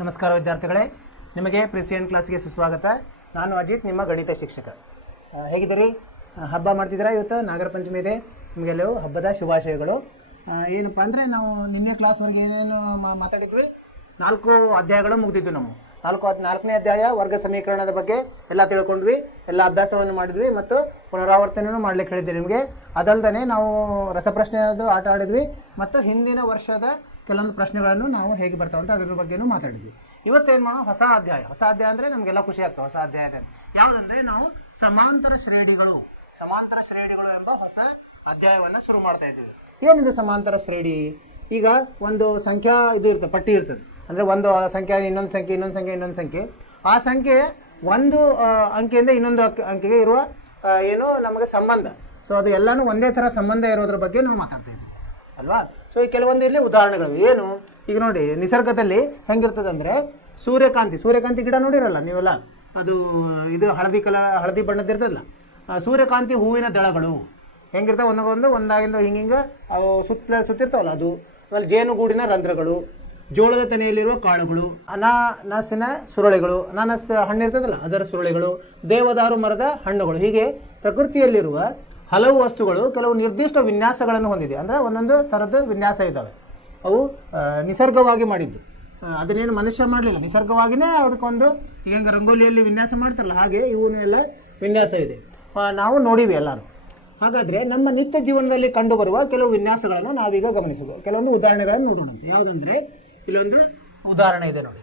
ನಮಸ್ಕಾರ ವಿದ್ಯಾರ್ಥಿಗಳೇ, ನಿಮಗೆ ಪ್ರಿಸಿಯನ್ ಕ್ಲಾಸ್ಗೆ ಸುಸ್ವಾಗತ. ನಾನು ಅಜಿತ್, ನಿಮ್ಮ ಗಣಿತ ಶಿಕ್ಷಕ. ಹೇಗಿದ್ದೀರಿ? ಹಬ್ಬ ಮಾಡ್ತಿದ್ದೀರಾ? ಇವತ್ತು ನಾಗರ ಪಂಚಮಿ ಇದೆ. ನಿಮಗೆಲ್ಲವೂ ಹಬ್ಬದ ಶುಭಾಶಯಗಳು. ಏನಪ್ಪ ಅಂದರೆ, ನಾವು ನಿನ್ನೆ ಕ್ಲಾಸ್ವರೆಗೆ ಏನೇನು ಮಾತಾಡಿದ್ವಿ, 4 ಅಧ್ಯಾಯಗಳು ಮುಗಿದಿದ್ವು. ನಾವು 4ನೇ ಅಧ್ಯಾಯ ವರ್ಗ ಸಮೀಕರಣದ ಬಗ್ಗೆ ಎಲ್ಲ ತಿಳ್ಕೊಂಡ್ವಿ, ಎಲ್ಲ ಅಭ್ಯಾಸವನ್ನು ಮಾಡಿದ್ವಿ ಮತ್ತು ಪುನರಾವರ್ತನೆಯೂ ಮಾಡ್ಲಿಕ್ಕೆ ಹೇಳಿದ್ದೆ ನಿಮಗೆ. ಅದಲ್ಲದೆ ನಾವು ರಸಪ್ರಶ್ನೆಯದು ಆಟ ಆಡಿದ್ವಿ ಮತ್ತು ಹಿಂದಿನ ವರ್ಷದ ಕೆಲವೊಂದು ಪ್ರಶ್ನೆಗಳನ್ನು ನಾವು ಹೇಗೆ ಬರ್ತಾವಂತ ಅದ್ರ ಬಗ್ಗೆನೂ ಮಾತಾಡಿದ್ವಿ. ಇವತ್ತೇನು ಮಾಡೋಣ, ಹೊಸ ಅಧ್ಯಾಯ ಅಂದರೆ ನಮಗೆಲ್ಲ ಖುಷಿ ಆಗ್ತವೆ. ಹೊಸ ಅಧ್ಯಾಯದಲ್ಲಿ ಯಾವುದಂದರೆ, ನಾವು ಸಮಾಂತರ ಶ್ರೇಣಿಗಳು ಎಂಬ ಹೊಸ ಅಧ್ಯಾಯವನ್ನು ಶುರು ಮಾಡ್ತಾ ಇದ್ದೀವಿ. ಏನಿದೆ ಸಮಾಂತರ ಶ್ರೇಣಿ? ಈಗ ಒಂದು ಸಂಖ್ಯಾ ಇದು ಇರ್ತದೆ, ಪಟ್ಟಿ ಇರ್ತದೆ. ಅಂದರೆ ಒಂದು ಸಂಖ್ಯೆ ಇನ್ನೊಂದು ಸಂಖ್ಯೆ ಆ ಸಂಖ್ಯೆ ಒಂದು ಅಂಕೆಯಿಂದ ಇನ್ನೊಂದು ಅಂಕೆಗೆ ಇರುವ ಏನು ನಮಗೆ ಸಂಬಂಧ. ಸೊ ಅದು ಎಲ್ಲನೂ ಒಂದೇ ಥರ ಸಂಬಂಧ ಇರೋದ್ರ ಬಗ್ಗೆ ನಾವು ಮಾತಾಡ್ತಾ ಇದ್ದೀವಿ ಅಲ್ವಾ. ಸೊ ಈ ಕೆಲವೊಂದು ಇಲ್ಲಿ ಉದಾಹರಣೆಗಳು ಏನು, ಈಗ ನೋಡಿ, ನಿಸರ್ಗದಲ್ಲಿ ಹೆಂಗಿರ್ತದೆ ಅಂದರೆ, ಸೂರ್ಯಕಾಂತಿ ಗಿಡ ನೋಡಿರಲ್ಲ ನೀವೆಲ್ಲ, ಅದು ಇದು ಹಳದಿ ಬಣ್ಣದ ಇರ್ತದಲ್ಲ, ಸೂರ್ಯಕಾಂತಿ ಹೂವಿನ ದಳಗಳು ಹೆಂಗಿರ್ತಾವೆ, ಒಂದಾಗಿಂದ ಹಿಂಗೆ ಅವು ಸುತ್ತಿರ್ತಾವಲ್ಲ, ಅದು. ಆಮೇಲೆ ಜೇನುಗೂಡಿನ ರಂಧ್ರಗಳು, ಜೋಳದ ತೆನೆಯಲ್ಲಿರುವ ಕಾಳುಗಳು, ಅನಾನಸಿನ ಸುರುಳಿಗಳು, ಅನಾನಸ್ ಹಣ್ಣು ಇರ್ತದಲ್ಲ ಅದರ ಸುರುಳಿಗಳು, ದೇವದಾರು ಮರದ ಹಣ್ಣುಗಳು. ಹೀಗೆ ಪ್ರಕೃತಿಯಲ್ಲಿರುವ ಹಲವು ವಸ್ತುಗಳು ಕೆಲವು ನಿರ್ದಿಷ್ಟ ವಿನ್ಯಾಸಗಳನ್ನು ಹೊಂದಿದೆ. ಅಂದರೆ ಒಂದೊಂದು ಥರದ ವಿನ್ಯಾಸ ಇದ್ದಾವೆ. ಅವು ನಿಸರ್ಗವಾಗಿ ಮಾಡಿದ್ದು, ಅದನ್ನೇನು ಮನುಷ್ಯ ಮಾಡಲಿಲ್ಲ, ನಿಸರ್ಗವಾಗಿಯೇ ಅದಕ್ಕೊಂದು ಈಗ ರಂಗೋಲಿಯಲ್ಲಿ ವಿನ್ಯಾಸ ಮಾಡ್ತಾರಲ್ಲ ಹಾಗೆ ಇವನು ಎಲ್ಲ ವಿನ್ಯಾಸ ಇದೆ, ನಾವು ನೋಡಿವಿ ಎಲ್ಲರೂ. ಹಾಗಾದರೆ ನಮ್ಮ ನಿತ್ಯ ಜೀವನದಲ್ಲಿ ಕಂಡುಬರುವ ಕೆಲವು ವಿನ್ಯಾಸಗಳನ್ನು ನಾವೀಗ ಗಮನಿಸಬಹುದು. ಕೆಲವೊಂದು ಉದಾಹರಣೆಗಳನ್ನು ನೋಡೋಣ. ಯಾವುದಂದರೆ, ಇಲ್ಲೊಂದು ಉದಾಹರಣೆ ಇದೆ ನೋಡಿ.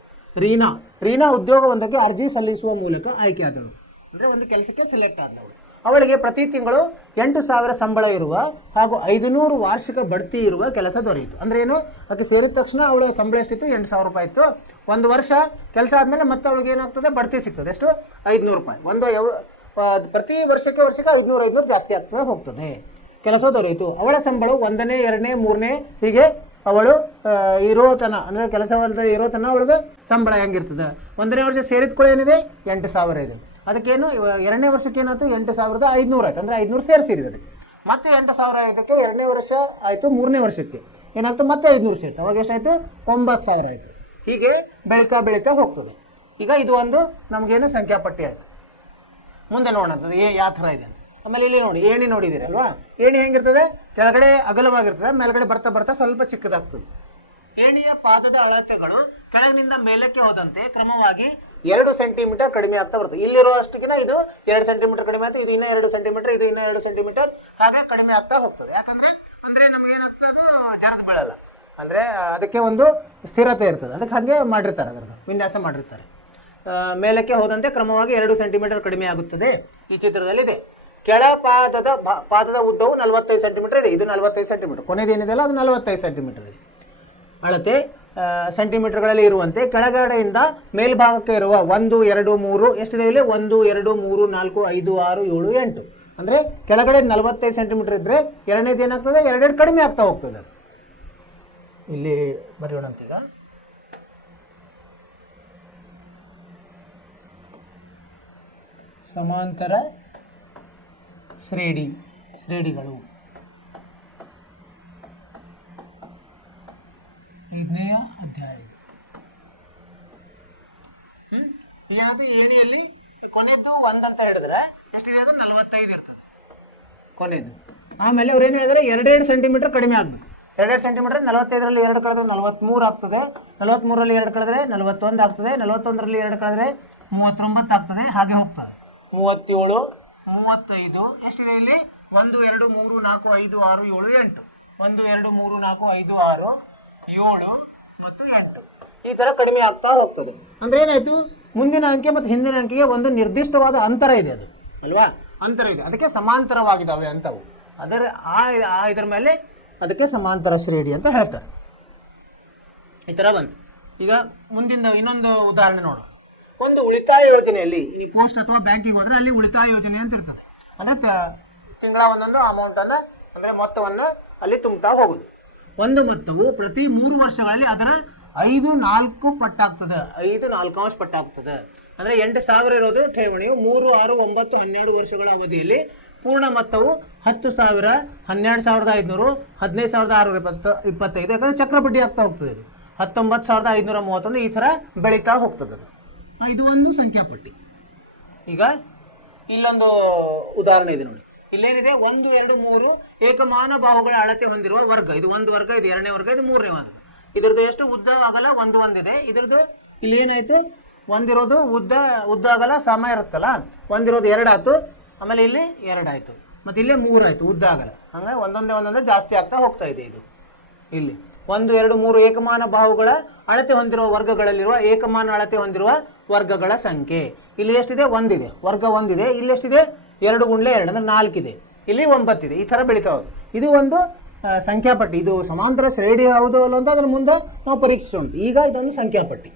ರೀನಾ ಉದ್ಯೋಗವೊಂದಕ್ಕೆ ಅರ್ಜಿ ಸಲ್ಲಿಸುವ ಮೂಲಕ ಆಯ್ಕೆಯಾದಳು. ಅಂದರೆ ಒಂದು ಕೆಲಸಕ್ಕೆ ಸೆಲೆಕ್ಟ್ ಆದಳು. ಅವಳಿಗೆ ಪ್ರತಿ ತಿಂಗಳು 8,000 ಸಂಬಳ ಇರುವ ಹಾಗೂ 500 ವಾರ್ಷಿಕ ಬಡ್ತಿ ಇರುವ ಕೆಲಸ ದೊರೆಯಿತು. ಅಂದರೆ ಏನು, ಅದಕ್ಕೆ ಸೇರಿದ ತಕ್ಷಣ ಅವಳ ಸಂಬಳ ಎಷ್ಟಿತ್ತು? 8,000 ರೂಪಾಯಿ ಇತ್ತು. ಒಂದು ವರ್ಷ ಕೆಲಸ ಆದಮೇಲೆ ಮತ್ತೆ ಅವಳಿಗೆ ಏನಾಗ್ತದೆ? ಬಡ್ತಿ ಸಿಗ್ತದೆ. ಎಷ್ಟು? 500 ರೂಪಾಯಿ. ಪ್ರತಿ ವರ್ಷಕ್ಕೆ 500 ಜಾಸ್ತಿ ಆಗ್ತದೆ ಹೋಗ್ತದೆ. ಕೆಲಸ ದೊರೆಯಿತು. ಅವಳ ಸಂಬಳ 1ನೇ 2ನೇ 3ನೇ ಹೀಗೆ ಅವಳು ಇರೋತನ, ಅಂದರೆ ಕೆಲಸವಲ್ಲದೆ ಇರೋತನ ಅವಳಿಗೆ ಸಂಬಳ ಹೆಂಗಿರ್ತದೆ. 1ನೇ ವರ್ಷ ಸೇರಿದ ಏನಿದೆ? 8,000 ಇದೆ. ಅದಕ್ಕೇನು 2ನೇ ವರ್ಷಕ್ಕೆ ಏನಾಯ್ತು? 8,500 ಆಯ್ತು. ಅಂದರೆ 500 ಸೇರಿಸಿರಿದೆ ಅದಕ್ಕೆ. ಮತ್ತೆ 8,000 ಇದಕ್ಕೆ 2ನೇ ವರ್ಷ ಆಯಿತು. 3ನೇ ವರ್ಷಕ್ಕೆ ಏನಾಯ್ತು? ಮತ್ತೆ 500 ಸೇರಿತು. ಅವಾಗ ಎಷ್ಟಾಯಿತು? 9,000 ಆಯಿತು. ಹೀಗೆ ಬೆಳೀತಾ ಹೋಗ್ತದೆ. ಈಗ ಇದು ಒಂದು ನಮಗೇನು ಸಂಖ್ಯಾಪಟ್ಟಿ ಆಯಿತು. ಮುಂದೆ ನೋಡೋಣ ಯಾವ ಥರ ಇದೆ. ಆಮೇಲೆ ಇಲ್ಲಿ ನೋಡಿ, ಏಣಿ ನೋಡಿದ್ದೀರಿ ಅಲ್ವಾ? ಏಣಿ ಹೆಂಗಿರ್ತದೆ? ಕೆಳಗಡೆ ಅಗಲವಾಗಿರ್ತದೆ, ಮೇಲ್ಗಡೆ ಬರ್ತಾ ಸ್ವಲ್ಪ ಚಿಕ್ಕದಾಗ್ತದೆ. ಏಣಿಯ ಪಾದದ ಅಳತೆಗಳು ಕೆಳಗಿನಿಂದ ಮೇಲಕ್ಕೆ ಹೋದಂತೆ ಕ್ರಮವಾಗಿ 2 ಸೆಂಟಿಮೀಟರ್ ಕಡಿಮೆ ಆಗ್ತಾ ಬರ್ತದೆ. ಇಲ್ಲಿರೋ ಅಷ್ಟಕ್ಕಿಂತ ಇದು 2 ಸೆಂಟಿಮೀಟರ್ ಕಡಿಮೆ ಆಯ್ತು, ಇದು ಇನ್ನೂ 2 ಸೆಂಟಿಮೀಟರ್, ಇದು ಇನ್ನೂ 2 ಸೆಂಟಿಮೀಟರ್, ಹಾಗೆ ಕಡಿಮೆ ಆಗ್ತಾ ಹೋಗ್ತದೆ. ಯಾಕಂದ್ರೆ ನಮ್ಗೆ ಏನಾಗ್ತದೆ? ಜರದು ಬೀಳಲ್ಲ. ಅಂದರೆ ಅದಕ್ಕೆ ಒಂದು ಸ್ಥಿರತೆ ಇರ್ತದೆ. ಅದಕ್ಕೆ ಹಾಗೆ ಮಾಡಿರ್ತಾರೆ, ಅದರ ವಿನ್ಯಾಸ ಮಾಡಿರ್ತಾರೆ. ಮೇಲಕ್ಕೆ ಹೋದಂತೆ ಕ್ರಮವಾಗಿ 2 ಸೆಂಟಿಮೀಟರ್ ಕಡಿಮೆ ಆಗುತ್ತದೆ. ಈ ಚಿತ್ರದಲ್ಲಿದೆ. ಕೆಳ ಪಾದದ ಉದ್ದವು 45 ಸೆಂಟಿಮೀಟರ್ ಇದೆ. ಇದು 45 ಸೆಂಟಿಮೀಟರ್. ಕೊನೆದೇನಿದೆಯಲ್ಲ ಅದು 45 ಸೆಂಟಿಮೀಟರ್ ಇದೆ. ಅಳತೆ ಸೆಂಟಿಮೀಟರ್ಗಳಲ್ಲಿ ಇರುವಂತೆ ಕೆಳಗಡೆಯಿಂದ ಮೇಲ್ಭಾಗಕ್ಕೆ ಇರುವ 1, 2, 3 ಎಷ್ಟಿದೆ ಇಲ್ಲಿ? 1, 2, 3, 4, 5, 6, 7, 8. ಅಂದರೆ ಕೆಳಗಡೆ 45 ಸೆಂಟಿಮೀಟರ್ ಇದ್ದರೆ ಎರಡನೇದು ಏನಾಗ್ತದೆ? 2 ಕಡಿಮೆ ಆಗ್ತಾ ಹೋಗ್ತದೆ. ಇಲ್ಲಿ ಬರೆಯೋಣಂತೀಗ. ಸಮಾಂತರ ಶ್ರೇಣಿಗಳು 5ನೇ ಅಧ್ಯಾಯ. ಏನಾದ್ರು ಏಣಿಯಲ್ಲಿ ಕೊನೆದ್ದು 1 ಅಂತ ಹೇಳಿದ್ರೆ ಎಷ್ಟಿದೆ? ಅದು 45 ಇರ್ತದೆ ಕೊನೆದು. ಆಮೇಲೆ ಅವ್ರು ಏನು ಹೇಳಿದ್ರೆ 2 ಸೆಂಟಿಮೀಟರ್ ಕಡಿಮೆ ಆಗಬೇಕು. 2 ಸೆಂಟಿಮೀಟರ್ 45ರಲ್ಲಿ 2 ಕಳೆದ್ರೆ 43 ಆಗ್ತದೆ. 43ರಲ್ಲಿ 2 ಕಳೆದ್ರೆ 41 ಆಗ್ತದೆ. 41ರಲ್ಲಿ 2 ಕಳೆದ್ರೆ 39 ಆಗ್ತದೆ. ಹಾಗೆ ಹೋಗ್ತದೆ. 37, 35 ಎಷ್ಟಿದೆ ಇಲ್ಲಿ? 1, 2, 3, 4, 5, 6, 7, 8. 1, 2, 3, 4, 5, 6, 7 ಮತ್ತು 8 ಈ ಥರ ಕಡಿಮೆ ಆಗ್ತಾ ಹೋಗ್ತದೆ. ಅಂದರೆ ಏನಾಯಿತು? ಮುಂದಿನ ಅಂಕೆ ಮತ್ತು ಹಿಂದಿನ ಅಂಕೆಗೆ ಒಂದು ನಿರ್ದಿಷ್ಟವಾದ ಅಂತರ ಇದೆ, ಅದು ಅಲ್ವಾ? ಅಂತರ ಇದೆ, ಅದಕ್ಕೆ ಸಮಾಂತರವಾಗಿದ್ದಾವೆ ಅಂತವು. ಇದರ ಮೇಲೆ ಅದಕ್ಕೆ ಸಮಾಂತರ ಶ್ರೇಣಿ ಅಂತ ಹೇಳ್ತಾರೆ. ಈ ಥರ ಬಂತು. ಈಗ ಮುಂದಿನ ಇನ್ನೊಂದು ಉದಾಹರಣೆ ನೋಡೋಣ. ಒಂದು ಉಳಿತಾಯ ಯೋಜನೆಯಲ್ಲಿ, ಈ ಪೋಸ್ಟ್ ಅಥವಾ ಬ್ಯಾಂಕಿಗೆ ಹೋದರೆ ಅಲ್ಲಿ ಉಳಿತಾಯ ಯೋಜನೆ ಅಂತ ಇರ್ತದೆ. ಅಂದರೆ ತಿಂಗಳ ಒಂದೊಂದು ಅಮೌಂಟನ್ನು, ಅಂದರೆ ಮೊತ್ತವನ್ನು ಅಲ್ಲಿ ತುಂಬ್ತಾ ಹೋಗುದು. ಒಂದು ಮೊತ್ತವು ಪ್ರತಿ 3 ವರ್ಷಗಳಲ್ಲಿ ಅದರ 5/4 ಪಟ್ಟಾಗ್ತದೆ. 5/4 ಪಟ್ಟಾಗ್ತದೆ. ಅಂದರೆ 8,000 ಇರೋದು ಠೇವಣಿಯು 3, 6, 9, 12 ವರ್ಷಗಳ ಅವಧಿಯಲ್ಲಿ ಪೂರ್ಣ ಮೊತ್ತವು 10,000, 12,500, 15,625. ಯಾಕಂದರೆ ಚಕ್ರ ಬಡ್ಡಿ ಆಗ್ತಾ ಹೋಗ್ತದೆ. 19,531 ಈ ಥರ ಬೆಳೀತಾ ಹೋಗ್ತದೆ ಅದು. ಇದು ಒಂದು ಸಂಖ್ಯಾಪಟ್ಟಿ. ಈಗ ಇಲ್ಲೊಂದು ಉದಾಹರಣೆ ಇದೆ ನೋಡಿ. ಇಲ್ಲೇನಿದೆ 1, 2, 3 ಏಕಮಾನ ಬಾಹುಗಳ ಅಳತೆ ಹೊಂದಿರುವ ವರ್ಗ. ಇದು ಒಂದು ವರ್ಗ, ಇದು ಎರಡನೇ ವರ್ಗ, ಇದು ಮೂರನೇ ವರ್ಗ. ಇದ್ರದ್ದು ಎಷ್ಟು ಉದ್ದ ಅಗಲ ಒಂದಿದೆ. ಇದ್ರದ್ದು ಇಲ್ಲಿ ಏನಾಯ್ತು, ಒಂದಿರೋದು ಉದ್ದ ಅಗಲ ಸಮ ಇರುತ್ತಲ್ಲ, ಒಂದಿರೋದು 2 ಆಯ್ತು, ಆಮೇಲೆ ಇಲ್ಲಿ 2 ಆಯ್ತು, ಮತ್ತೆ ಇಲ್ಲೇ 3 ಆಯ್ತು ಉದ್ದ ಅಗಲ. ಹಂಗೆ ಒಂದೊಂದೇ ಜಾಸ್ತಿ ಆಗ್ತಾ ಹೋಗ್ತಾ ಇದೆ. ಇದು ಇಲ್ಲಿ 1, 2, 3 ಏಕಮಾನ ಬಾಹುಗಳ ಅಳತೆ ಹೊಂದಿರುವ ವರ್ಗಗಳಲ್ಲಿರುವ ಏಕಮಾನ ಅಳತೆ ಹೊಂದಿರುವ ವರ್ಗಗಳ ಸಂಖ್ಯೆ. ಇಲ್ಲಿ ಎಷ್ಟಿದೆ, 1 ಇದೆ, ವರ್ಗ 1 ಇದೆ. ಇಲ್ಲಿ ಎಷ್ಟಿದೆ, 2 × 2 ಅಂದ್ರೆ 4 ಇದೆ. ಇಲ್ಲಿ 9 ಇದೆ. ಈ ಥರ ಬೆಳೀತಾ ಹೋಗುದು. ಇದು ಒಂದು ಸಂಖ್ಯಾಪಟ್ಟಿ. ಇದು ಸಮಾಂತರ ಶ್ರೇಣಿ ಯಾವುದು ಅಲ್ಲ ಅಂತ ಅದ್ರ ಮುಂದೆ ನಾವು ಪರೀಕ್ಷಿಸೋಣ. ಈಗ ಇದೊಂದು ಸಂಖ್ಯಾಪಟ್ಟಿ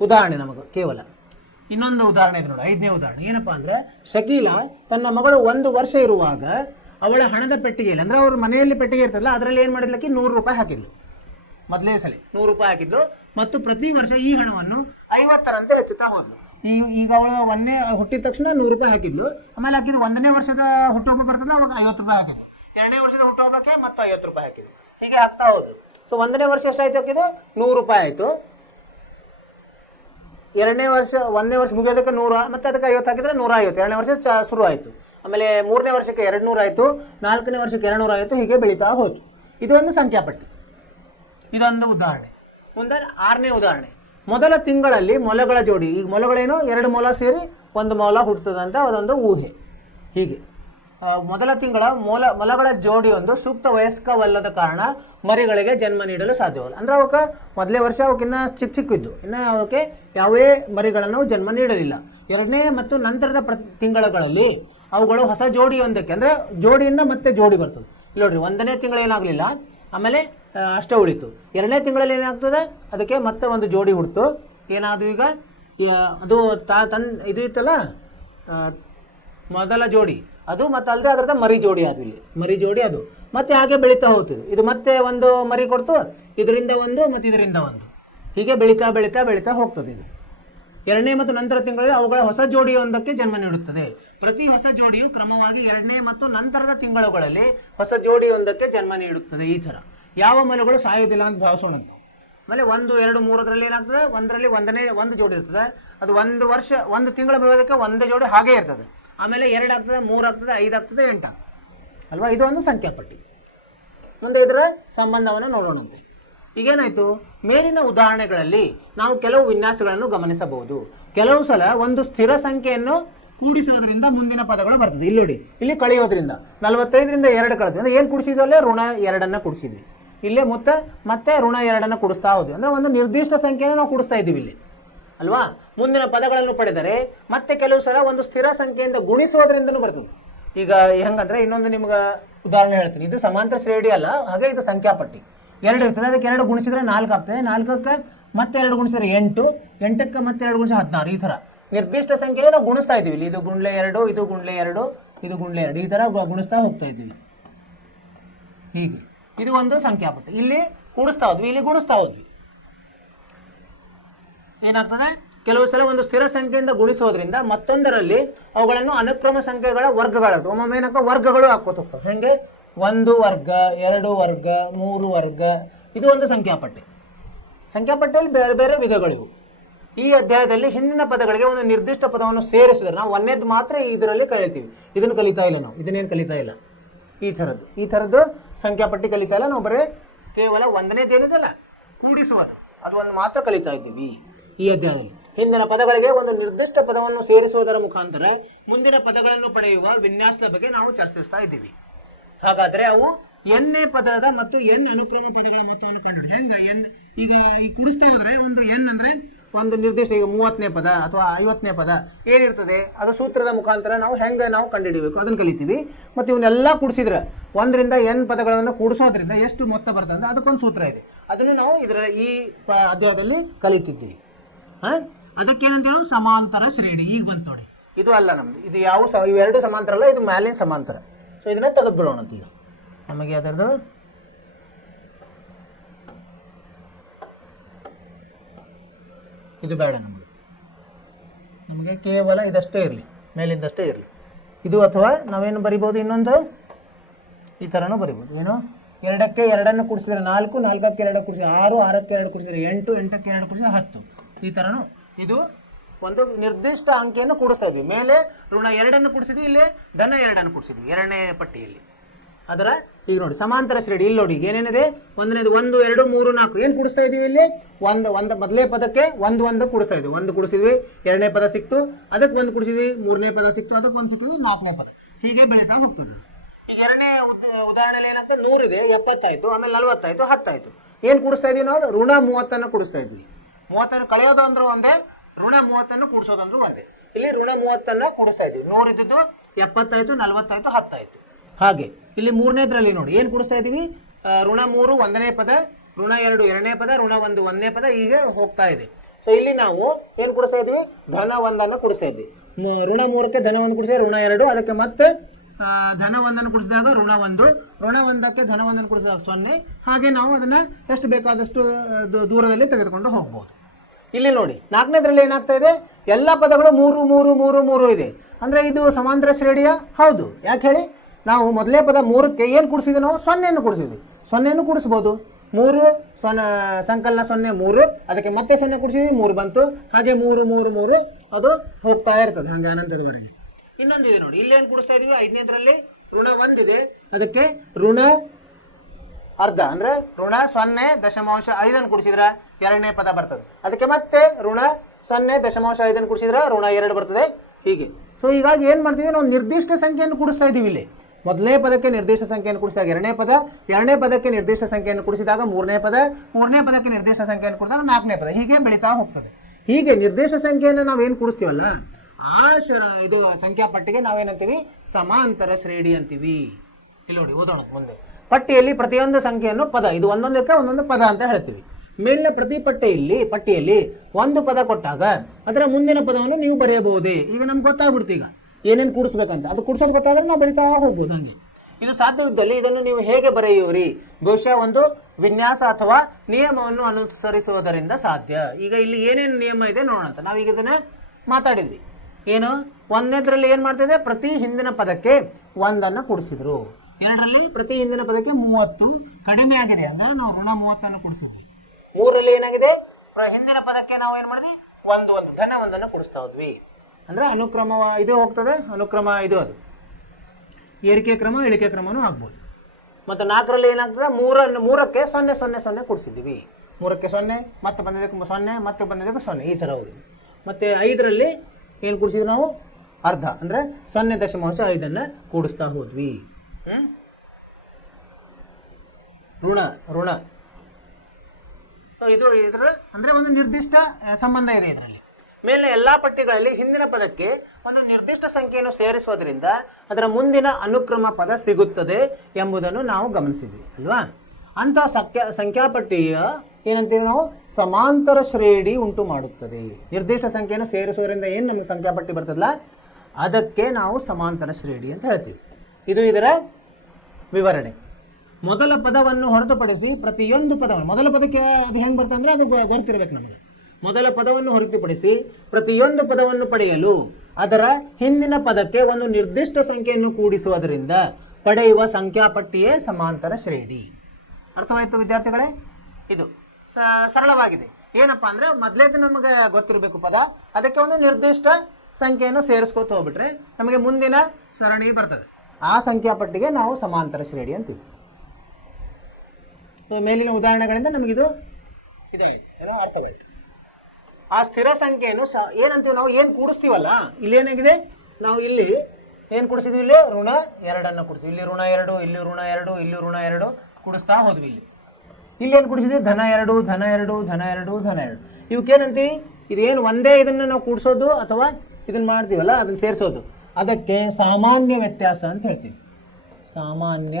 ಉದಾಹರಣೆ ನಮಗೆ ಕೇವಲ. ಇನ್ನೊಂದು ಉದಾಹರಣೆ ಇದೆ ನೋಡಿ, 5ನೇ ಉದಾಹರಣೆ. ಏನಪ್ಪಾ ಅಂದ್ರೆ, ಶಕೀಲ ತನ್ನ ಮಗಳು 1 ವರ್ಷ ಇರುವಾಗ ಅವಳ ಹಣದ ಪೆಟ್ಟಿಗೆಯಲ್ಲಿ, ಅಂದ್ರೆ ಅವ್ರ ಮನೆಯಲ್ಲಿ ಪೆಟ್ಟಿಗೆ ಇರ್ತದಲ್ಲ, ಅದರಲ್ಲಿ ಏನು ಮಾಡಿದ್ಲಕ್ಕೆ 100 ರೂಪಾಯಿ ಹಾಕಿದ್ಲು. ಮೊದಲೇ ಸಲ 100 ರೂಪಾಯಿ ಹಾಕಿದ್ಲು ಮತ್ತು ಪ್ರತಿ ವರ್ಷ ಈ ಹಣವನ್ನು 50ರಂತೆ ಹೆಚ್ಚುತ್ತಾ ಹೋದ್ಲು. ಈಗ ಅವಳು ಹುಟ್ಟಿದ ತಕ್ಷಣ 100 ರೂಪಾಯಿ ಹಾಕಿದ್ಲು. ಆಮೇಲೆ ಹಾಕಿದ್ದು 1ನೇ ವರ್ಷದ ಹುಟ್ಟುಹಬ್ಬ ಬರ್ತದೆ, ಅವಾಗ 50 ರೂಪಾಯಿ ಹಾಕಿದ್ಲು. 2ನೇ ವರ್ಷದ ಹುಟ್ಟುಹಬ್ಬಕ್ಕೆ ಮತ್ತೆ 50 ರೂಪಾಯಿ ಹಾಕಿದ್ಲು. ಹೀಗೆ ಹಾಕ್ತಾ ಹೋದ್ರು. ಸೊ 1ನೇ ವರ್ಷ ಎಷ್ಟಾಯ್ತು ಹಾಕಿದ್ದು, 100 ರೂಪಾಯಿ ಆಯಿತು. 1ನೇ ವರ್ಷ ಮುಗಿಯೋದಕ್ಕೆ 100, ಮತ್ತೆ ಅದಕ್ಕೆ 50 ಹಾಕಿದ್ರೆ 150. 2ನೇ ವರ್ಷ ಶುರು ಆಯಿತು. ಆಮೇಲೆ 3ನೇ ವರ್ಷಕ್ಕೆ 200 ಆಯಿತು, 4ನೇ ವರ್ಷಕ್ಕೆ 200 ಆಯಿತು. ಹೀಗೆ ಬೆಳೀತಾ ಹೋಯ್ತು. ಇದು ಒಂದು ಸಂಖ್ಯಾಪಟ್ಟಿ. ಇದೊಂದು ಉದಾಹರಣೆ. ಮುಂದೆ 6ನೇ ಉದಾಹರಣೆ. ಮೊದಲ ತಿಂಗಳಲ್ಲಿ ಮೊಲಗಳ ಜೋಡಿ. ಈಗ ಮೊಲಗಳೇನು, 2 ಮೊಲ ಸೇರಿ 1 ಮೊಲ ಹುಟ್ಟುತ್ತದಂತ ಅದೊಂದು ಊಹೆ. ಹೀಗೆ ಮೊದಲ ತಿಂಗಳ ಮೊಲಗಳ ಜೋಡಿ ಒಂದು ಸೂಕ್ತ ವಯಸ್ಕವಲ್ಲದ ಕಾರಣ ಮರಿಗಳಿಗೆ ಜನ್ಮ ನೀಡಲು ಸಾಧ್ಯವಲ್ಲ. ಅಂದ್ರೆ ಅವಕ್ಕೆ ಮೊದಲೇ ವರ್ಷ ಅವಕ್ಕಿನ್ನ ಚಿಕ್ಕಿದ್ದು, ಇನ್ನು ಅವಕ್ಕೆ ಯಾವೇ ಮರಿಗಳನ್ನು ಜನ್ಮ ನೀಡಲಿಲ್ಲ. 2ನೇ ಮತ್ತು ನಂತರದ ತಿಂಗಳುಗಳಲ್ಲಿ ಅವುಗಳು ಹೊಸ ಜೋಡಿಯೊಂದಕ್ಕೆ, ಅಂದರೆ ಜೋಡಿಯಿಂದ ಮತ್ತೆ ಜೋಡಿ ಬರ್ತದೆ. ಇಲ್ಲಿ ನೋಡ್ರಿ, 1ನೇ ತಿಂಗಳು ಏನಾಗಲಿಲ್ಲ, ಆಮೇಲೆ ಅಷ್ಟೇ ಉಳಿತು. 2ನೇ ತಿಂಗಳಲ್ಲಿ ಏನಾಗ್ತದೆ, ಅದಕ್ಕೆ ಮತ್ತೆ ಒಂದು ಜೋಡಿ ಹುಡ್ತು. ಏನಾದ್ರು ಈಗ ಅದು ಇದು ಇತ್ತಲ್ಲ ಮೊದಲ ಜೋಡಿ, ಅದು ಮತ್ತೆ ಅಲ್ಲದೆ ಅದರದ ಮರಿ ಜೋಡಿ ಅದು, ಇಲ್ಲಿ ಮರಿ ಜೋಡಿ ಅದು ಮತ್ತೆ ಹಾಗೆ ಬೆಳೀತಾ ಹೋಗ್ತದೆ. ಇದು ಮತ್ತೆ ಒಂದು ಮರಿ ಕೊಡ್ತು, ಇದರಿಂದ ಒಂದು ಮತ್ತು ಇದರಿಂದ ಒಂದು, ಹೀಗೆ ಬೆಳೀತಾ ಹೋಗ್ತದೆ. ಇದು 2ನೇ ಮತ್ತು ನಂತರ ತಿಂಗಳಲ್ಲಿ ಅವುಗಳ ಹೊಸ ಜೋಡಿಯೊಂದಕ್ಕೆ ಜನ್ಮ ನೀಡುತ್ತದೆ. ಪ್ರತಿ ಹೊಸ ಜೋಡಿಯು ಕ್ರಮವಾಗಿ 2ನೇ ಮತ್ತು ನಂತರದ ತಿಂಗಳುಗಳಲ್ಲಿ ಹೊಸ ಜೋಡಿಯೊಂದಕ್ಕೆ ಜನ್ಮ ನೀಡುತ್ತದೆ. ಈ ಥರ ಯಾವ ಮೊಲಗಳು ಸಾಯೋದಿಲ್ಲ ಅಂತ ಭಾವಿಸೋಣಂತ. ಆಮೇಲೆ 1, 2, 3ರಲ್ಲಿ ಏನಾಗ್ತದೆ, 1ರಲ್ಲಿ ಒಂದು ಜೋಡಿ ಇರ್ತದೆ. ಅದು 1 ವರ್ಷ 1 ತಿಂಗಳ ಬೆಳೆಯೋದಕ್ಕೆ 1 ಜೋಡಿ ಹಾಗೇ ಇರ್ತದೆ. ಆಮೇಲೆ 2 ಆಗ್ತದೆ, 3 ಆಗ್ತದೆ, 5 ಆಗ್ತದೆ, 8 ಆಗ್ತದೆ ಅಲ್ವಾ. ಇದು ಒಂದು ಸಂಖ್ಯಾಪಟ್ಟಿ. ಮುಂದೆ ಇದರ ಸಂಬಂಧವನ್ನು ನೋಡೋಣಂತೆ. ಈಗೇನಾಯಿತು, ಮೇಲಿನ ಉದಾಹರಣೆಗಳಲ್ಲಿ ನಾವು ಕೆಲವು ವಿನ್ಯಾಸಗಳನ್ನು ಗಮನಿಸಬಹುದು. ಕೆಲವು ಸಲ ಒಂದು ಸ್ಥಿರ ಸಂಖ್ಯೆಯನ್ನು ಕೂಡಿಸುವುದರಿಂದ ಮುಂದಿನ ಪದಗಳು ಬರ್ತದೆ. ಇಲ್ಲಿ ನೋಡಿ, ಇಲ್ಲಿ ಕಳೆಯೋದ್ರಿಂದ 45ರಿಂದ 2 ಕಳೆದ್ವಿ ಅಂದ್ರೆ ಏನು ಕೂಡಿಸಿದ್ವಿ, ಅಲ್ಲೇ ಋಣ 2 ಕೂಡಿಸಿದ್ವಿ. ಇಲ್ಲೇ ಮತ್ತೆ ಋಣ 2 ಕೂಡಿಸ್ತಾ ಹೋದ್ವಿ. ಅಂದರೆ ಒಂದು ನಿರ್ದಿಷ್ಟ ಸಂಖ್ಯೆಯನ್ನು ನಾವು ಕೂಡಿಸ್ತಾ ಇದ್ದೀವಿ ಇಲ್ಲಿ ಅಲ್ವಾ. ಮುಂದಿನ ಪದಗಳನ್ನು ಪಡೆದರೆ ಮತ್ತೆ ಕೆಲವು ಸಲ ಒಂದು ಸ್ಥಿರ ಸಂಖ್ಯೆಯಿಂದ ಗುಣಿಸೋದ್ರಿಂದನೂ ಬರ್ತದೆ. ಈಗ ಹೆಂಗಂದ್ರೆ, ಇನ್ನೊಂದು ನಿಮ್ಗೆ ಉದಾಹರಣೆ ಹೇಳ್ತೀನಿ. ಇದು ಸಮಾಂತರ ಶ್ರೇಣಿ ಅಲ್ಲ, ಹಾಗೆ ಇದು ಸಂಖ್ಯಾಪಟ್ಟಿ. 2 ಇರ್ತದೆ, ಅದಕ್ಕೆ 2 ಗುಣಿಸಿದ್ರೆ 4 ಆಗ್ತದೆ, 4ಕ್ಕೆ ಮತ್ತೆ 2 ಗುಣಿಸಿದ್ರೆ 8, 8ಕ್ಕೆ ಮತ್ತೆ 2 ಗುಣಿಸಿದ್ರೆ 16. ಈ ಥರ ನಿರ್ದಿಷ್ಟ ಸಂಖ್ಯೆಯಲ್ಲಿ ನಾವು ಗುಣಿಸ್ತಾ ಇದ್ದೀವಿ. ಇಲ್ಲಿ ಇದು ಗುಂಡ್ಲೆ 2, ಇದು ಗುಂಡ್ಲೆ 2, ಇದು ಗುಂಡ್ಲೆ 2, ಈ ಥರ ಗುಣಿಸ್ತಾ ಹೋಗ್ತಾ ಇದ್ದೀವಿ. ಹೀಗೆ ಇದು ಒಂದು ಸಂಖ್ಯಾಪಟ್ಟಿ. ಇಲ್ಲಿ ಕೂಡಿಸ್ತಾ ಹೋದ್ವಿ, ಇಲ್ಲಿ ಗುಣಿಸ್ತಾ ಹೋದ್ವಿ. ಏನಾಗ್ತದೆ, ಕೆಲವು ಸಲ ಒಂದು ಸ್ಥಿರ ಸಂಖ್ಯೆಯಿಂದ ಗುಣಿಸೋದ್ರಿಂದ ಮತ್ತೊಂದರಲ್ಲಿ ಅವುಗಳನ್ನು ಅನುಕ್ರಮ ಸಂಖ್ಯೆಗಳ ವರ್ಗಗಳು, ಒಮ್ಮೊಮ್ಮೆ ಏನಕ್ಕ ವರ್ಗಗಳು ಹಾಕೋತ ಹೋಗ್ತವೆ. ಹೆಂಗೆ 1 ವರ್ಗ, 2 ವರ್ಗ, 3 ವರ್ಗ. ಇದು ಒಂದು ಸಂಖ್ಯಾಪಟ್ಟಿ. ಸಂಖ್ಯಾಪಟ್ಟಿಯಲ್ಲಿ ಬೇರೆ ಬೇರೆ ವಿಧಗಳಿವು. ಈ ಅಧ್ಯಾಯದಲ್ಲಿ ಹಿಂದಿನ ಪದಗಳಿಗೆ ಒಂದು ನಿರ್ದಿಷ್ಟ ಪದವನ್ನು ಸೇರಿಸಿದ್ರೆ ನಾವು 1ನೇದು ಮಾತ್ರ ಇದರಲ್ಲಿ ಕಲಿತೀವಿ. ಇದನ್ನು ಕಲಿತಾ ಇಲ್ಲ ನಾವು, ಇದನ್ನೇನು ಕಲಿತಾ ಇಲ್ಲ. ಈ ಥರದ್ದು ಸಂಖ್ಯಾಪಟ್ಟಿ ಕಲಿತಾ ಇಲ್ಲ ನಾವು. ಬರೀ ಕೇವಲ 1ನೇದು ಏನಿದೆಯಲ್ಲ ಕೂಡಿಸುವುದು, ಅದು ಒಂದು ಮಾತ್ರ ಕಲಿತಾ ಇದ್ದೀವಿ ಈ ಅಧ್ಯಾಯದಲ್ಲಿ. ಹಿಂದಿನ ಪದಗಳಿಗೆ ಒಂದು ನಿರ್ದಿಷ್ಟ ಪದವನ್ನು ಸೇರಿಸುವುದರ ಮುಖಾಂತರ ಮುಂದಿನ ಪದಗಳನ್ನು ಪಡೆಯುವ ವಿನ್ಯಾಸದ ಬಗ್ಗೆ ನಾವು ಚರ್ಚಿಸ್ತಾ ಇದ್ದೀವಿ. ಹಾಗಾದರೆ ಅವು ಎನ್ನೇ ಪದದ ಮತ್ತು ಎನ್ ಅನುಕ್ರಮ ಪದಗಳ ಮೊತ್ತವನ್ನು ಕಂಡುಹಿಡಿದು ಹೆಂಗೆ ಈಗ ಈ ಕೂಡಿಸ್ತಾ ಹೋದರೆ ಒಂದು ಎನ್ ಅಂದರೆ ಒಂದು ನಿರ್ದಿಷ್ಟ, ಈಗ 30ನೇ ಪದ ಅಥವಾ 50ನೇ ಪದ ಏನಿರ್ತದೆ ಅದು ಸೂತ್ರದ ಮುಖಾಂತರ ನಾವು ಹೆಂಗೆ ನಾವು ಕಂಡುಹಿಡಿಯಬೇಕು ಅದನ್ನು ಕಲಿತೀವಿ. ಮತ್ತು ಇವನ್ನೆಲ್ಲ ಕೂಡಿಸಿದ್ರೆ 1ರಿಂದ n ಪದಗಳನ್ನು ಕೂಡಿಸೋದ್ರಿಂದ ಎಷ್ಟು ಮೊತ್ತ ಬರ್ತದೆ ಅಂದ್ರೆ ಅದಕ್ಕೊಂದು ಸೂತ್ರ ಇದೆ. ಅದನ್ನು ನಾವು ಈ ಅಧ್ಯಾಯದಲ್ಲಿ ಕಲಿತಿದ್ದೀವಿ. ಅದಕ್ಕೇನಂತೇಳಿ ಸಮಾಂತರ ಶ್ರೇಣಿ. ಈಗ ಬಂತು ನೋಡಿ, ಇದು ಅಲ್ಲ ನಮ್ದು, ಇದು ಯಾವ ಇವೆರಡು ಸಮಾಂತರ ಅಲ್ಲ, ಇದು ಮ್ಯಾಲಿನ ಸಮಾಂತರ. ಸೊ ಇದನ್ನ ತೆಗೆದುಬಿಡೋಣ ಅಂತ. ಈಗ ನಮಗೆ ಅದರದ್ದು ಇದು ಬೇಡ, ನಮಗೆ ಕೇವಲ ಇದಷ್ಟೇ ಇರಲಿ, ಮೇಲಿಂದಷ್ಟೇ ಇರಲಿ ಇದು. ಅಥವಾ ನಾವೇನು ಬರಿಬೋದು, ಇನ್ನೊಂದು ಈ ಥರನೂ ಬರಿಬೋದು. ಏನು 2ಕ್ಕೆ 2 ಕೂಡಿಸಿದ್ರೆ 4, 4ಕ್ಕೆ 2 ಕೂಡಿಸಿದ್ರೆ 6, 6ಕ್ಕೆ 2 ಕೂಡಿಸಿದ್ರೆ 8, 8ಕ್ಕೆ 2 ಕೂಡಿಸಿದ್ರೆ 10. ಈ ಥರನೂ ಇದು ಒಂದು ನಿರ್ದಿಷ್ಟ ಅಂಕಿಯನ್ನು ಕೂಡಿಸ್ತಾ ಇದ್ವಿ. ಮೇಲೆ ಋಣ 2 ಕೂಡಿಸಿದ್ವಿ, ಇಲ್ಲಿ ಧನ 2 ಕೂಡಿಸಿದ್ವಿ 2ನೇ ಪಟ್ಟಿಯಲ್ಲಿ. ಅದರ ಈಗ ನೋಡಿ ಸಮಾಂತರ ಶ್ರೇಣಿ ಇಲ್ಲಿ ನೋಡಿ ಏನೇನಿದೆ, ಒಂದನೇದು 1, 2, 3, 4 ಏನು ಕೂಡಿಸ್ತಾ ಇದೀವಿ ಇಲ್ಲಿ, ಒಂದು ಮೊದಲೇ ಪದಕ್ಕೆ ಒಂದು ಕೂಡಿಸ್ತಾ ಇದ್ವಿ. 1 ಕೂಡಿಸಿದ್ವಿ, 2ನೇ ಪದ ಸಿಕ್ತು, ಅದಕ್ಕೆ 1 ಕೂಡಿಸಿದ್ವಿ, 3ನೇ ಪದ ಸಿಕ್ತು, ಅದಕ್ಕೆ 1 ಸಿಕ್ಕಿದ್ವಿ, 4ನೇ ಪದ. ಹೀಗೆ ಬೆಳೀತಾ ಹೋಗ್ತದೆ. ಈಗ 2ನೇ ಉದಾಹರಣೆಯಲ್ಲಿ ಏನಾಗ್ತದೆ, 100 ಇದೆ, 70 ಆಯ್ತು, ಆಮೇಲೆ 40 ಆಯ್ತು, 10 ಆಯ್ತು. ಏನು ಕೂಡಿಸ್ತಾ ಇದೀವಿ ನಾವು, ಋಣ 30 ಕೂಡಿಸ್ತಾ ಇದ್ವಿ. 30 ಕಳೆಯೋದು ಅಂದ್ರೂ ಒಂದೇ, ಋಣ 30 ಕೂಡಿಸೋದಂದ್ರೂ ಒಂದೇ. ಇಲ್ಲಿ ಋಣ 30 ಕೂಡಿಸ್ತಾ ಇದ್ವಿ. 100 ಇದ್ದಿದ್ದು 70 ಆಯ್ತು, 40 ಆಯ್ತು, 10 ಆಯ್ತು. ಹಾಗೆ ಇಲ್ಲಿ 3ನೇದ್ರಲ್ಲಿ ನೋಡಿ ಏನು ಕೂಡಿಸ್ತಾ ಇದೀವಿ, ಋಣ 3 1ನೇ ಪದ, ಋಣ 2 2ನೇ ಪದ, ಋಣ 1 1ನೇ ಪದ, ಹೀಗೆ ಹೋಗ್ತಾ ಇದೆ. ಸೊ ಇಲ್ಲಿ ನಾವು ಏನು ಕೂಡಿಸ್ತಾ ಇದೀವಿ, ಧನ 1 ಕೂಡಿಸ್ತಾ ಇದ್ವಿ. ಋಣ 3ಕ್ಕೆ ಧನ 1 ಕೂಡಿಸಿದ್ರೆ ಋಣ 2, ಅದಕ್ಕೆ ಮತ್ತೆ ಧನ 1 ಕೂಡಿಸಿದಾಗ ಋಣ 1, ಋಣ 1ಕ್ಕೆ ಧನ 1 ಕೂಡಿಸಿದಾಗ 0. ಹಾಗೆ ನಾವು ಅದನ್ನ ಎಷ್ಟು ಬೇಕಾದಷ್ಟು ದೂರದಲ್ಲಿ ತೆಗೆದುಕೊಂಡು ಹೋಗ್ಬೋದು. ಇಲ್ಲಿ ನೋಡಿ 4ನೇದ್ರಲ್ಲಿ ಏನಾಗ್ತಾ ಇದೆ, ಎಲ್ಲ ಪದಗಳು 3 3 3 3 ಇದೆ. ಅಂದರೆ ಇದು ಸಮಾಂತರ ಶ್ರೇಣಿಯ ಹೌದು. ಯಾಕೆ ಹೇಳಿ, ನಾವು ಮೊದಲೇ ಪದ 3ಕ್ಕೆ ಏನು ಕೂಡಿಸಿದ್ವಿ, ನಾವು 0 ಕೂಡಿಸಿದ್ವಿ. 0 ಕೂಡಿಸ್ಬೋದು. 3 0 ಸಂಕಲನ 0 3, ಅದಕ್ಕೆ ಮತ್ತೆ 0 ಕೂಡಿಸಿದ್ವಿ, 3 ಬಂತು. ಹಾಗೆ 3 3 3 ಅದು ಹೋಗ್ತಾ ಇರ್ತದೆ ಹಾಗೆ ಅನಂತದವರೆಗೆ. ಇನ್ನೊಂದಿದೆ ನೋಡಿ, ಇಲ್ಲೇನು ಕೂಡಿಸ್ತಾ ಇದೀವಿ, 5ನೇದ್ರಲ್ಲಿ ಋಣ 1 ಇದೆ, ಅದಕ್ಕೆ ಋಣ ಅರ್ಧ ಅಂದರೆ ಋಣ 0.5 ಕೂಡಿಸಿದ್ರೆ 2ನೇ ಪದ ಬರ್ತದೆ. ಅದಕ್ಕೆ ಮತ್ತೆ ಋಣ 0.5 ಕೂಡಿಸಿದ್ರೆ ಋಣ 2 ಬರ್ತದೆ. ಹೀಗೆ. ಸೊ ಹೀಗಾಗಿ ಏನು ಮಾಡ್ತೀವಿ, ನಾವು ನಿರ್ದಿಷ್ಟ ಸಂಖ್ಯೆಯನ್ನು ಕೂಡಿಸ್ತಾ ಇದ್ದೀವಿ. ಇಲ್ಲಿ ಮೊದಲನೇ ಪದಕ್ಕೆ ನಿರ್ದಿಷ್ಟ ಸಂಖ್ಯೆಯನ್ನು ಕೂಡಿಸಿದಾಗ 2ನೇ ಪದ, 2ನೇ ಪದಕ್ಕೆ ನಿರ್ದಿಷ್ಟ ಸಂಖ್ಯೆಯನ್ನು ಕೂಡಿಸಿದಾಗ 3ನೇ ಪದ, 3ನೇ ಪದಕ್ಕೆ ನಿರ್ದಿಷ್ಟ ಸಂಖ್ಯೆಯನ್ನು ಕೂಡಿಸಿದಾಗ 4ನೇ ಪದ, ಹೀಗೆ ಬೆಳೀತಾ ಹೋಗ್ತದೆ. ಹೀಗೆ ನಿರ್ದಿಷ್ಟ ಸಂಖ್ಯೆಯನ್ನು ನಾವೇನು ಕೂಡಿಸ್ತೀವಲ್ಲ, ಆ ಇದು ಸಂಖ್ಯಾ ಪಟ್ಟಿಗೆ ನಾವೇನಂತೀವಿ, ಸಮಾಂತರ ಶ್ರೇಣಿ ಅಂತೀವಿ. ಇಲ್ಲಿ ನೋಡಿ ಓದೋಣ ಮುಂದೆ. ಪಟ್ಟಿಯಲ್ಲಿ ಪ್ರತಿಯೊಂದು ಸಂಖ್ಯೆಯನ್ನು ಪದ, ಇದು ಒಂದೊಂದಕ್ಕೆ ಒಂದೊಂದು ಪದ ಅಂತ ಹೇಳ್ತೀವಿ. ಮೇಲಿನ ಪ್ರತಿ ಪಟ್ಟಿಯಲ್ಲಿ ಒಂದು ಪದ ಕೊಟ್ಟಾಗ ಅದರ ಮುಂದಿನ ಪದವನ್ನು ನೀವು ಬರೆಯಬಹುದೇ. ಈಗ ನಮ್ಗೆ ಗೊತ್ತಾಗ್ಬಿಡ್ತು ಈಗ ಏನೇನು ಕೂಡಿಸ್ಬೇಕಂತ. ಅದು ಕೂಡಿಸೋದು ಗೊತ್ತಾದ್ರೆ ನಾವು ಬರಿತಾ ಹೋಗ್ಬೋದು. ಹಾಗೆ ಇದು ಸಾಧ್ಯವಿದ್ದಲ್ಲಿ ಇದನ್ನು ನೀವು ಹೇಗೆ ಬರೆಯುವಿರಿ, ಬಹುಶಃ ಒಂದು ವಿನ್ಯಾಸ ಅಥವಾ ನಿಯಮವನ್ನು ಅನುಸರಿಸುವುದರಿಂದ ಸಾಧ್ಯ. ಈಗ ಇಲ್ಲಿ ಏನೇನು ನಿಯಮ ಇದೆ ನೋಡೋಣ ಅಂತ. ನಾವೀಗ ಇದನ್ನ ಮಾತಾಡಿದ್ವಿ. ಏನು, 1ನೇದ್ರಲ್ಲಿ ಏನು ಮಾಡ್ತಿದೆ, ಪ್ರತಿ ಹಿಂದಿನ ಪದಕ್ಕೆ 1 ಕೂಡಿಸಿದ್ರು. 2ರಲ್ಲಿ ಪ್ರತಿ ಹಿಂದಿನ ಪದಕ್ಕೆ 30 ಕಡಿಮೆ ಆಗಿದೆ, ಅಂದ್ರೆ ನಾವು ಋಣ 30 ಕೂಡಿಸಿದ್ವಿ. 3ರಲ್ಲಿ ಏನಾಗಿದೆ, ಹಿಂದಿನ ಪದಕ್ಕೆ ನಾವು ಏನು ಮಾಡಿದ್ವಿ, 1 ಧನ 1 ಕೂಡಿಸ್ತಾ ಹೋದ್ವಿ. ಅಂದ್ರೆ ಅನುಕ್ರಮ ಇದು ಹೋಗ್ತದೆ, ಅನುಕ್ರಮ ಇದು ಅದು ಏರಿಕೆ ಕ್ರಮ ಇಳಿಕೆ ಕ್ರಮನೂ ಆಗ್ಬೋದು. ಮತ್ತು 4ರಲ್ಲಿ ಏನಾಗ್ತದೆ, 3ಕ್ಕೆ 0 0 0 ಕೂಡಿಸಿದ್ವಿ. 3ಕ್ಕೆ 0, ಮತ್ತೆ ಬಂದಿದ್ದಕ್ಕೆ 0, ಮತ್ತೆ ಬಂದಿದ್ದಕ್ಕೆ 0, ಈ ಥರ ಹೋಗಿ. ಮತ್ತು 5ರಲ್ಲಿ ಏನು ಕೂಡಿಸಿದ್ವಿ ನಾವು, ಅರ್ಧ ಅಂದರೆ 0.5 ಕೂಡಿಸ್ತಾ ಹೋದ್ವಿ. ಋಣ ಇದು ಇದ್ರ ಅಂದರೆ ಒಂದು ನಿರ್ದಿಷ್ಟ ಸಂಬಂಧ ಇದೆ ಇದರಲ್ಲಿ. ಮೇಲೆ ಎಲ್ಲ ಪಟ್ಟಿಗಳಲ್ಲಿ ಹಿಂದಿನ ಪದಕ್ಕೆ ಒಂದು ನಿರ್ದಿಷ್ಟ ಸಂಖ್ಯೆಯನ್ನು ಸೇರಿಸೋದ್ರಿಂದ ಅದರ ಮುಂದಿನ ಅನುಕ್ರಮ ಪದ ಸಿಗುತ್ತದೆ ಎಂಬುದನ್ನು ನಾವು ಗಮನಿಸಿದ್ವಿ ಅಲ್ವಾ. ಅಂತ ಸಂಖ್ಯಾಪಟ್ಟಿಯ ಏನಂತೀವಿ ನಾವು, ಸಮಾಂತರ ಶ್ರೇಣಿ ಉಂಟು ಮಾಡುತ್ತದೆ. ನಿರ್ದಿಷ್ಟ ಸಂಖ್ಯೆಯನ್ನು ಸೇರಿಸೋದ್ರಿಂದ ಏನು ನಮಗೆ ಸಂಖ್ಯಾಪಟ್ಟಿ ಬರ್ತದಲ್ಲ, ಅದಕ್ಕೆ ನಾವು ಸಮಾಂತರ ಶ್ರೇಣಿ ಅಂತ ಹೇಳ್ತೀವಿ. ಇದು ಇದರ ವಿವರಣೆ. ಮೊದಲ ಪದವನ್ನು ಹೊರತುಪಡಿಸಿ ಪ್ರತಿಯೊಂದು ಪದವನ್ನು, ಮೊದಲ ಪದಕ್ಕೆ ಅದು ಹೆಂಗೆ ಬರ್ತದೆ ಅಂದರೆ ಅದು ಗೊತ್ತಿರಬೇಕು ನಮಗೆ. ಮೊದಲ ಪದವನ್ನು ಹೊರತುಪಡಿಸಿ ಪ್ರತಿಯೊಂದು ಪದವನ್ನು ಪಡೆಯಲು ಅದರ ಹಿಂದಿನ ಪದಕ್ಕೆ ಒಂದು ನಿರ್ದಿಷ್ಟ ಸಂಖ್ಯೆಯನ್ನು ಕೂಡಿಸುವುದರಿಂದ ಪಡೆಯುವ ಸಂಖ್ಯಾಪಟ್ಟಿಯೇ ಸಮಾಂತರ ಶ್ರೇಣಿ. ಅರ್ಥವಾಯಿತು ವಿದ್ಯಾರ್ಥಿಗಳೇ? ಇದು ಸರಳವಾಗಿದೆ. ಏನಪ್ಪ ಅಂದರೆ ಮೊದಲೇದು ನಮಗೆ ಗೊತ್ತಿರಬೇಕು ಪದ, ಅದಕ್ಕೆ ಒಂದು ನಿರ್ದಿಷ್ಟ ಸಂಖ್ಯೆಯನ್ನು ಸೇರಿಸ್ಕೊತ ಹೋಗ್ಬಿಟ್ರೆ ನಮಗೆ ಮುಂದಿನ ಸರಣಿ ಬರ್ತದೆ. ಆ ಸಂಖ್ಯಾಪಟ್ಟಿಗೆ ನಾವು ಸಮಾಂತರ ಶ್ರೇಣಿ ಅಂತೀವಿ. ಮೇಲಿನ ಉದಾಹರಣೆಗಳಿಂದ ನಮಗಿದು ಏನೋ ಅರ್ಥವಾಯಿತು. ಆ ಸ್ಥಿರ ಸಂಖ್ಯೆಯನ್ನು ಏನಂತೀವಿ ನಾವು, ಏನು ಕೂಡಿಸ್ತೀವಲ್ಲ, ಇಲ್ಲಿ ಏನಾಗಿದೆ, ನಾವು ಇಲ್ಲಿ ಏನು ಕೂಡಿಸಿದ್ವಿ, ಇಲ್ಲಿ ಋಣ 2 ಕೂಡಿಸಿದ್ವಿ. ಇಲ್ಲಿ ಋಣ 2, ಇಲ್ಲಿ ಋಣ 2, ಇಲ್ಲಿ ಋಣ 2 ಕೂಡಿಸ್ತಾ ಹೋದ್ವಿ. ಇಲ್ಲಿ ಏನು ಕೂಡಿಸಿದ್ವಿ, ಧನ 2 ಧನ 2 ಧನ 2 ಧನ 2. ಇವಕ್ಕೇನಂತೀವಿ, ಇದೇನು ಒಂದೇ ಇದನ್ನು ನಾವು ಕೂಡಿಸೋದು ಅಥವಾ ಇದನ್ನು ಮಾಡ್ತೀವಲ್ಲ ಅದನ್ನು ಸೇರಿಸೋದು, ಅದಕ್ಕೆ ಸಾಮಾನ್ಯ ವ್ಯತ್ಯಾಸ ಅಂತ ಹೇಳ್ತೀವಿ. ಸಾಮಾನ್ಯ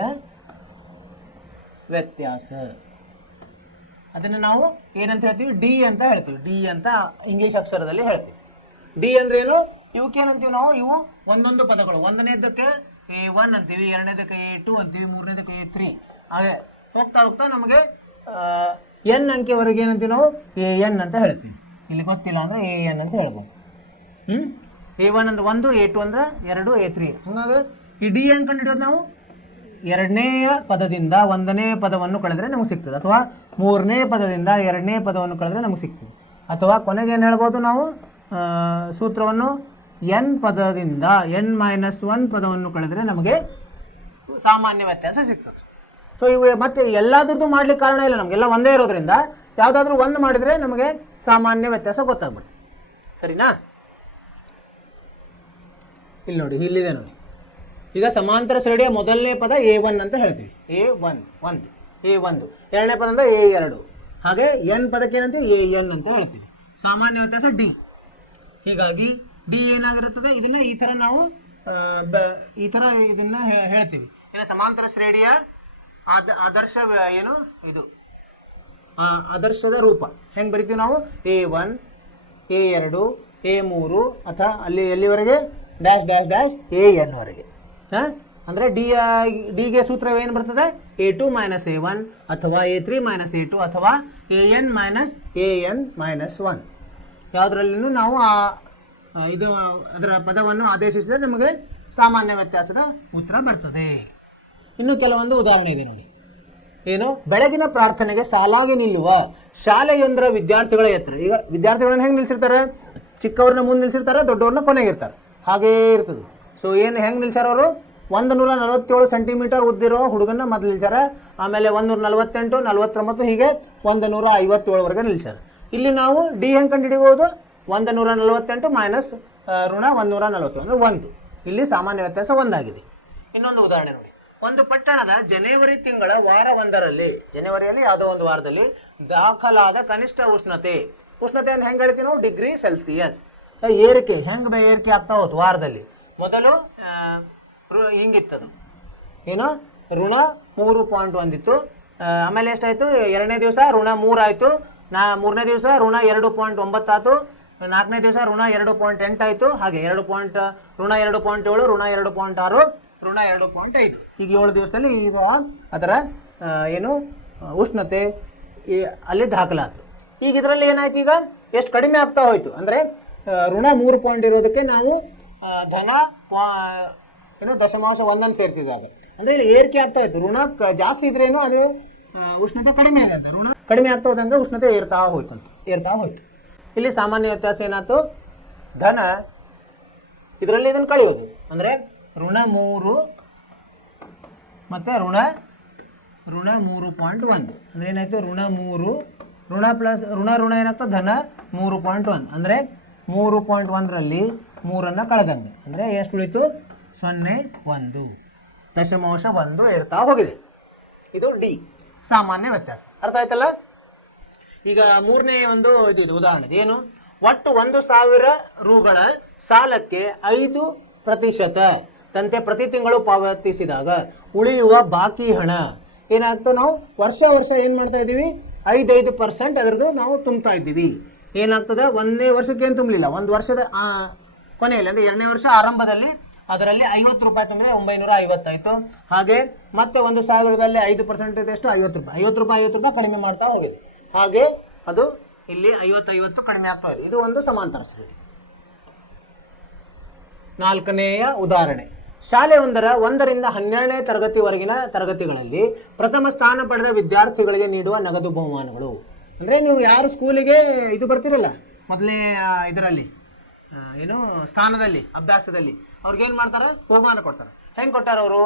ವ್ಯತ್ಯಾಸ ಅದನ್ನು ನಾವು ಏನಂತ ಹೇಳ್ತೀವಿ, ಡಿ ಅಂತ ಹೇಳ್ತೀವಿ. ಡಿ ಅಂತ ಇಂಗ್ಲೀಷ್ ಅಕ್ಷರದಲ್ಲಿ ಹೇಳ್ತೀವಿ. ಡಿ ಅಂದ್ರೇನು, ಇವಕ್ಕೇನಂತೀವಿ ನಾವು, ಇವು ಒಂದೊಂದು ಪದಗಳು. 1ನೇದಕ್ಕೆ A1 ಅಂತೀವಿ, 2ನೇದಕ್ಕೆ A2 ಅಂತೀವಿ, 3ನೇದಕ್ಕೆ A3. ಹಾಗೆ ಹೋಗ್ತಾ ಹೋಗ್ತಾ ನಮಗೆ ಎನ್ ಅಂಕೆವರೆಗೆ ಏನಂತೀವಿ ನಾವು, AN ಅಂತ ಹೇಳ್ತೀವಿ. ಇಲ್ಲಿ ಗೊತ್ತಿಲ್ಲ ಅಂದರೆ AN ಅಂತ ಹೇಳ್ಬೋದು. A1 ಅಂದ್ರೆ 1, A2 ಅಂದ್ರೆ 2, A3. ಹಂಗಾಗಿ ಈ ಡಿ ಹೆಂಗೆ ಕಂಡು ಹಿಡಿಯೋದು ನಾವು, ಎರಡನೆಯ ಪದದಿಂದ ಒಂದನೇ ಪದವನ್ನು ಕಳೆದ್ರೆ ನಮಗೆ ಸಿಗ್ತದೆ, ಅಥವಾ ಮೂರನೇ ಪದದಿಂದ ಎರಡನೇ ಪದವನ್ನು ಕಳೆದ್ರೆ ನಮಗೆ ಸಿಗ್ತದೆ, ಅಥವಾ ಕೊನೆಗೆ ಏನು ಹೇಳ್ಬೋದು ನಾವು ಸೂತ್ರವನ್ನು ಎನ್ ಪದದಿಂದ n-1 ಪದವನ್ನು ಕಳೆದ್ರೆ ನಮಗೆ ಸಾಮಾನ್ಯ ವ್ಯತ್ಯಾಸ ಸಿಗ್ತದೆ. ಸೊ ಇವು ಮತ್ತೆ ಎಲ್ಲಾದ್ರದ್ದು ಮಾಡ್ಲಿಕ್ಕೆ ಕಾರಣ ಇಲ್ಲ, ನಮಗೆಲ್ಲ ಒಂದೇ ಇರೋದ್ರಿಂದ ಯಾವುದಾದ್ರೂ ಒಂದು ಮಾಡಿದರೆ ನಮಗೆ ಸಾಮಾನ್ಯ ವ್ಯತ್ಯಾಸ ಗೊತ್ತಾಗ್ಬಿಡುತ್ತೆ. ಸರಿನಾ? ಇಲ್ಲಿ ನೋಡಿ, ಇಲ್ಲಿದೆ ನೋಡಿ. ಈಗ ಸಮಾಂತರ ಶ್ರೇಣಿಯ ಮೊದಲನೇ ಪದ A1 ಅಂತ ಹೇಳ್ತೀವಿ. A1 1, A1 ಎರಡನೇ ಪದದಿಂದ A2, ಹಾಗೆ ಎನ್ ಪದಕ್ಕೆ ಏನಂತೀವಿ AN ಅಂತ ಹೇಳ್ತೀವಿ. ಸಾಮಾನ್ಯ ವ್ಯತ್ಯಾಸ D. ಹೀಗಾಗಿ D ಏನಾಗಿರುತ್ತದೆ, ಇದನ್ನ ಈ ಥರ ನಾವು ಈ ಥರ ಇದನ್ನ ಹೇಳ್ತೀವಿ. ಇನ್ನು ಸಮಾಂತರ ಶ್ರೇಣಿಯ ಆದರ್ಶ ಏನು ಇದು ಆದರ್ಶದ ರೂಪ ಹೆಂಗೆ ಬರಿತೀವಿ ನಾವು? A1 A2 A3 ಅಥವಾ ಅಲ್ಲಿ ಎಲ್ಲಿವರೆಗೆ ಡ್ಯಾಶ್ ಡ್ಯಾಶ್ ಡ್ಯಾಶ್ AN ವರೆಗೆ. ಅಂದರೆ ಡಿಗೆ ಸೂತ್ರವೇನು ಬರ್ತದೆ? A2 - A1 ಅಥವಾ A3 - A2 ಅಥವಾ AN - AN - 1 ಯಾವುದರಲ್ಲಿನೂ ನಾವು ಇದು ಅದರ ಪದವನ್ನು ಆದೇಶಿಸಿದರೆ ನಮಗೆ ಸಾಮಾನ್ಯ ವ್ಯತ್ಯಾಸದ ಉತ್ತರ ಬರ್ತದೆ. ಇನ್ನು ಕೆಲವೊಂದು ಉದಾಹರಣೆ ಇದೆ ನೋಡಿ. ಏನು? ಬೆಳಗಿನ ಪ್ರಾರ್ಥನೆಗೆ ಸಾಲಾಗಿ ನಿಲ್ಲುವ ಶಾಲೆಯೊಂದರ ವಿದ್ಯಾರ್ಥಿಗಳ ಎತ್ತರ. ಈಗ ವಿದ್ಯಾರ್ಥಿಗಳನ್ನ ಹೆಂಗೆ ನಿಲ್ಸಿರ್ತಾರೆ? ಚಿಕ್ಕವ್ರನ್ನ ಮುಂದೆ ನಿಲ್ಸಿರ್ತಾರೆ, ದೊಡ್ಡವ್ರನ್ನ ಕೊನೆಗಿರ್ತಾರೆ, ಹಾಗೇ ಇರ್ತದೆ. ಸೊ ಏನು ಹೆಂಗೆ ನಿಲ್ಸಾರ ಅವರು? 147 ಸೆಂಟಿಮೀಟರ್ ಉದ್ದಿರೋ ಹುಡುಗನ್ನ ಮೊದಲು ನಿಲ್ಸಾರ, ಆಮೇಲೆ 148, 49 ಹೀಗೆ 157ವರೆಗೆ ನಿಲ್ಸಾರ. ಇಲ್ಲಿ ನಾವು ಡಿ ಹೆಂಗೆ ಕಂಡು ಹಿಡಿಬೋದು? 148 ಮೈನಸ್ ಋಣ 140 ಅಂದರೆ 1. ಇಲ್ಲಿ ಸಾಮಾನ್ಯ ವ್ಯತ್ಯಾಸ 1 ಆಗಿದೆ. ಇನ್ನೊಂದು ಉದಾಹರಣೆ ನೋಡಿ. ಒಂದು ಪಟ್ಟಣದ ಜನವರಿ ತಿಂಗಳ ವಾರ 1ರಲ್ಲಿ, ಜನವರಿಯಲ್ಲಿ ಯಾವುದೋ ಒಂದು ವಾರದಲ್ಲಿ ದಾಖಲಾದ ಕನಿಷ್ಠ ಉಷ್ಣತೆಯನ್ನು ಹೆಂಗೆ ಹೇಳ್ತೀವಿ ನಾವು? Degree Celsius. ಏರಿಕೆ ಹೆಂಗೆ ಏರಿಕೆ ಆಗ್ತಾ ಹೋಯ್ತು ವಾರದಲ್ಲಿ. ಮೊದಲು ಹಿಂಗಿತ್ತದು ಏನು? ಋಣ 3.1 ಇತ್ತು, ಆಮೇಲೆ ಎಷ್ಟಾಯಿತು? ಎರಡನೇ ದಿವಸ ಋಣ 3 ಆಯಿತು, ಮೂರನೇ ದಿವಸ ಋಣ 2.9 ಆಯಿತು, ನಾಲ್ಕನೇ ದಿವಸ ಋಣ 2.8 ಆಯಿತು, ಹಾಗೆ ಋಣ 2.7, ಋಣ 2.6, ಋಣ 2.5. ಈಗ 7 ದಿವಸದಲ್ಲಿ ಈಗ ಅದರ ಏನು ಉಷ್ಣತೆ ಅಲ್ಲಿ ದಾಖಲಾತು. ಈಗ ಇದರಲ್ಲಿ ಏನಾಯ್ತು? ಈಗ ಎಷ್ಟು ಕಡಿಮೆ ಆಗ್ತಾ ಹೋಯ್ತು ಅಂದರೆ ಋಣ 3 ಪಾಯಿಂಟ್ ಇರೋದಕ್ಕೆ ನಾವು ಧನ ಏನು 0.1 ಸೇರಿಸಿದಾಗ ಅಂದರೆ ಇಲ್ಲಿ ಏರಿಕೆ ಆಗ್ತಾ ಹೋಯ್ತು. ಋಣ ಜಾಸ್ತಿ ಇದ್ರೇನು ಅದು ಉಷ್ಣತೆ ಕಡಿಮೆ ಆಗುತ್ತೆ, ಋಣ ಕಡಿಮೆ ಆಗ್ತಾ ಹೋದಂಗೆ ಉಷ್ಣತೆ ಏರ್ತಾ ಹೋಯ್ತು. ಇಲ್ಲಿ ಸಾಮಾನ್ಯ ವ್ಯತ್ಯಾಸ ಏನಾಯ್ತು? ಧನ ಇದರಲ್ಲಿ ಇದನ್ನು ಕಳೆಯೋದು ಅಂದರೆ ಋಣ 3 ಮತ್ತು ಋಣ 3.1 ಅಂದರೆ ಏನಾಯಿತು? ಋಣ 3 ಋಣ ಪ್ಲಸ್ ಋಣ ಏನಾಗ್ತದೆ? ಧನ 3.1 ಅಂದರೆ 3.1ರಲ್ಲಿ 3ಅನ್ನು ಕಳೆದಂಗೆ ಅಂದರೆ ಎಷ್ಟು ಉಳಿತು? 0.1 0.1 ಇರ್ತಾ ಹೋಗಿದೆ. ಇದು ಡಿ ಸಾಮಾನ್ಯ ವ್ಯತ್ಯಾಸ. ಅರ್ಥ ಆಯ್ತಲ್ಲ? ಈಗ ಮೂರನೇ ಒಂದು ಇದು ಉದಾಹರಣೆ ಏನು? ಒಟ್ಟು 1,000 ರೂಗಳ ಸಾಲಕ್ಕೆ 5% ತಂತೆ ಪ್ರತಿ ತಿಂಗಳು ಪಾವತಿಸಿದಾಗ ಉಳಿಯುವ ಬಾಕಿ ಹಣ ಏನಾಗ್ತದೆ? ನಾವು ವರ್ಷ ಏನು ಮಾಡ್ತಾ ಇದ್ದೀವಿ? 5% ಅದರದ್ದು ನಾವು ತುಂಬ್ತಾ ಇದ್ದೀವಿ. ಏನಾಗ್ತದೆ? ಒಂದನೇ ವರ್ಷಕ್ಕೆ ಏನು ತುಂಬಲಿಲ್ಲ, ಒಂದು ವರ್ಷದ ಕೊನೆಯಲ್ಲಿ ಅಂದರೆ 2ನೇ ವರ್ಷ ಆರಂಭದಲ್ಲಿ ಅದರಲ್ಲಿ 50 ರೂಪಾಯಿ ತುಂಬಿದ್ರೆ 950 ಆಯಿತು. ಹಾಗೆ ಮತ್ತೆ 1,000ದಲ್ಲಿ 5% ಎಷ್ಟು? 50 ರೂಪಾಯಿ ಕಡಿಮೆ ಮಾಡ್ತಾ ಹೋಗಿದೆ. ಹಾಗೆ ಅದು ಇಲ್ಲಿ 50 ಕಡಿಮೆ ಆಗ್ತಾ ಇದೆ. ಇದು ಒಂದು ಸಮಾಂತರ ಶ್ರೇಣಿ. 4ನೆಯ ಉದಾಹರಣೆ. ಶಾಲೆ 1ರಿಂದ 12ನೇ ತರಗತಿವರೆಗಿನ ತರಗತಿಗಳಲ್ಲಿ ಪ್ರಥಮ ಸ್ಥಾನ ಪಡೆದ ವಿದ್ಯಾರ್ಥಿಗಳಿಗೆ ನೀಡುವ ನಗದು ಬಹುಮಾನಗಳು. ಅಂದರೆ ನೀವು ಯಾರು ಸ್ಕೂಲಿಗೆ ಇದು ಬರ್ತಿರಲ್ಲ ಮೊದಲೇ ಇದರಲ್ಲಿ ಏನು ಸ್ಥಾನದಲ್ಲಿ ಅಭ್ಯಾಸದಲ್ಲಿ ಅವ್ರಿಗೇನು ಮಾಡ್ತಾರೆ? ಬಹುಮಾನ ಕೊಡ್ತಾರೆ. ಹೆಂಗೆ ಕೊಟ್ಟಾರೆ ಅವರು?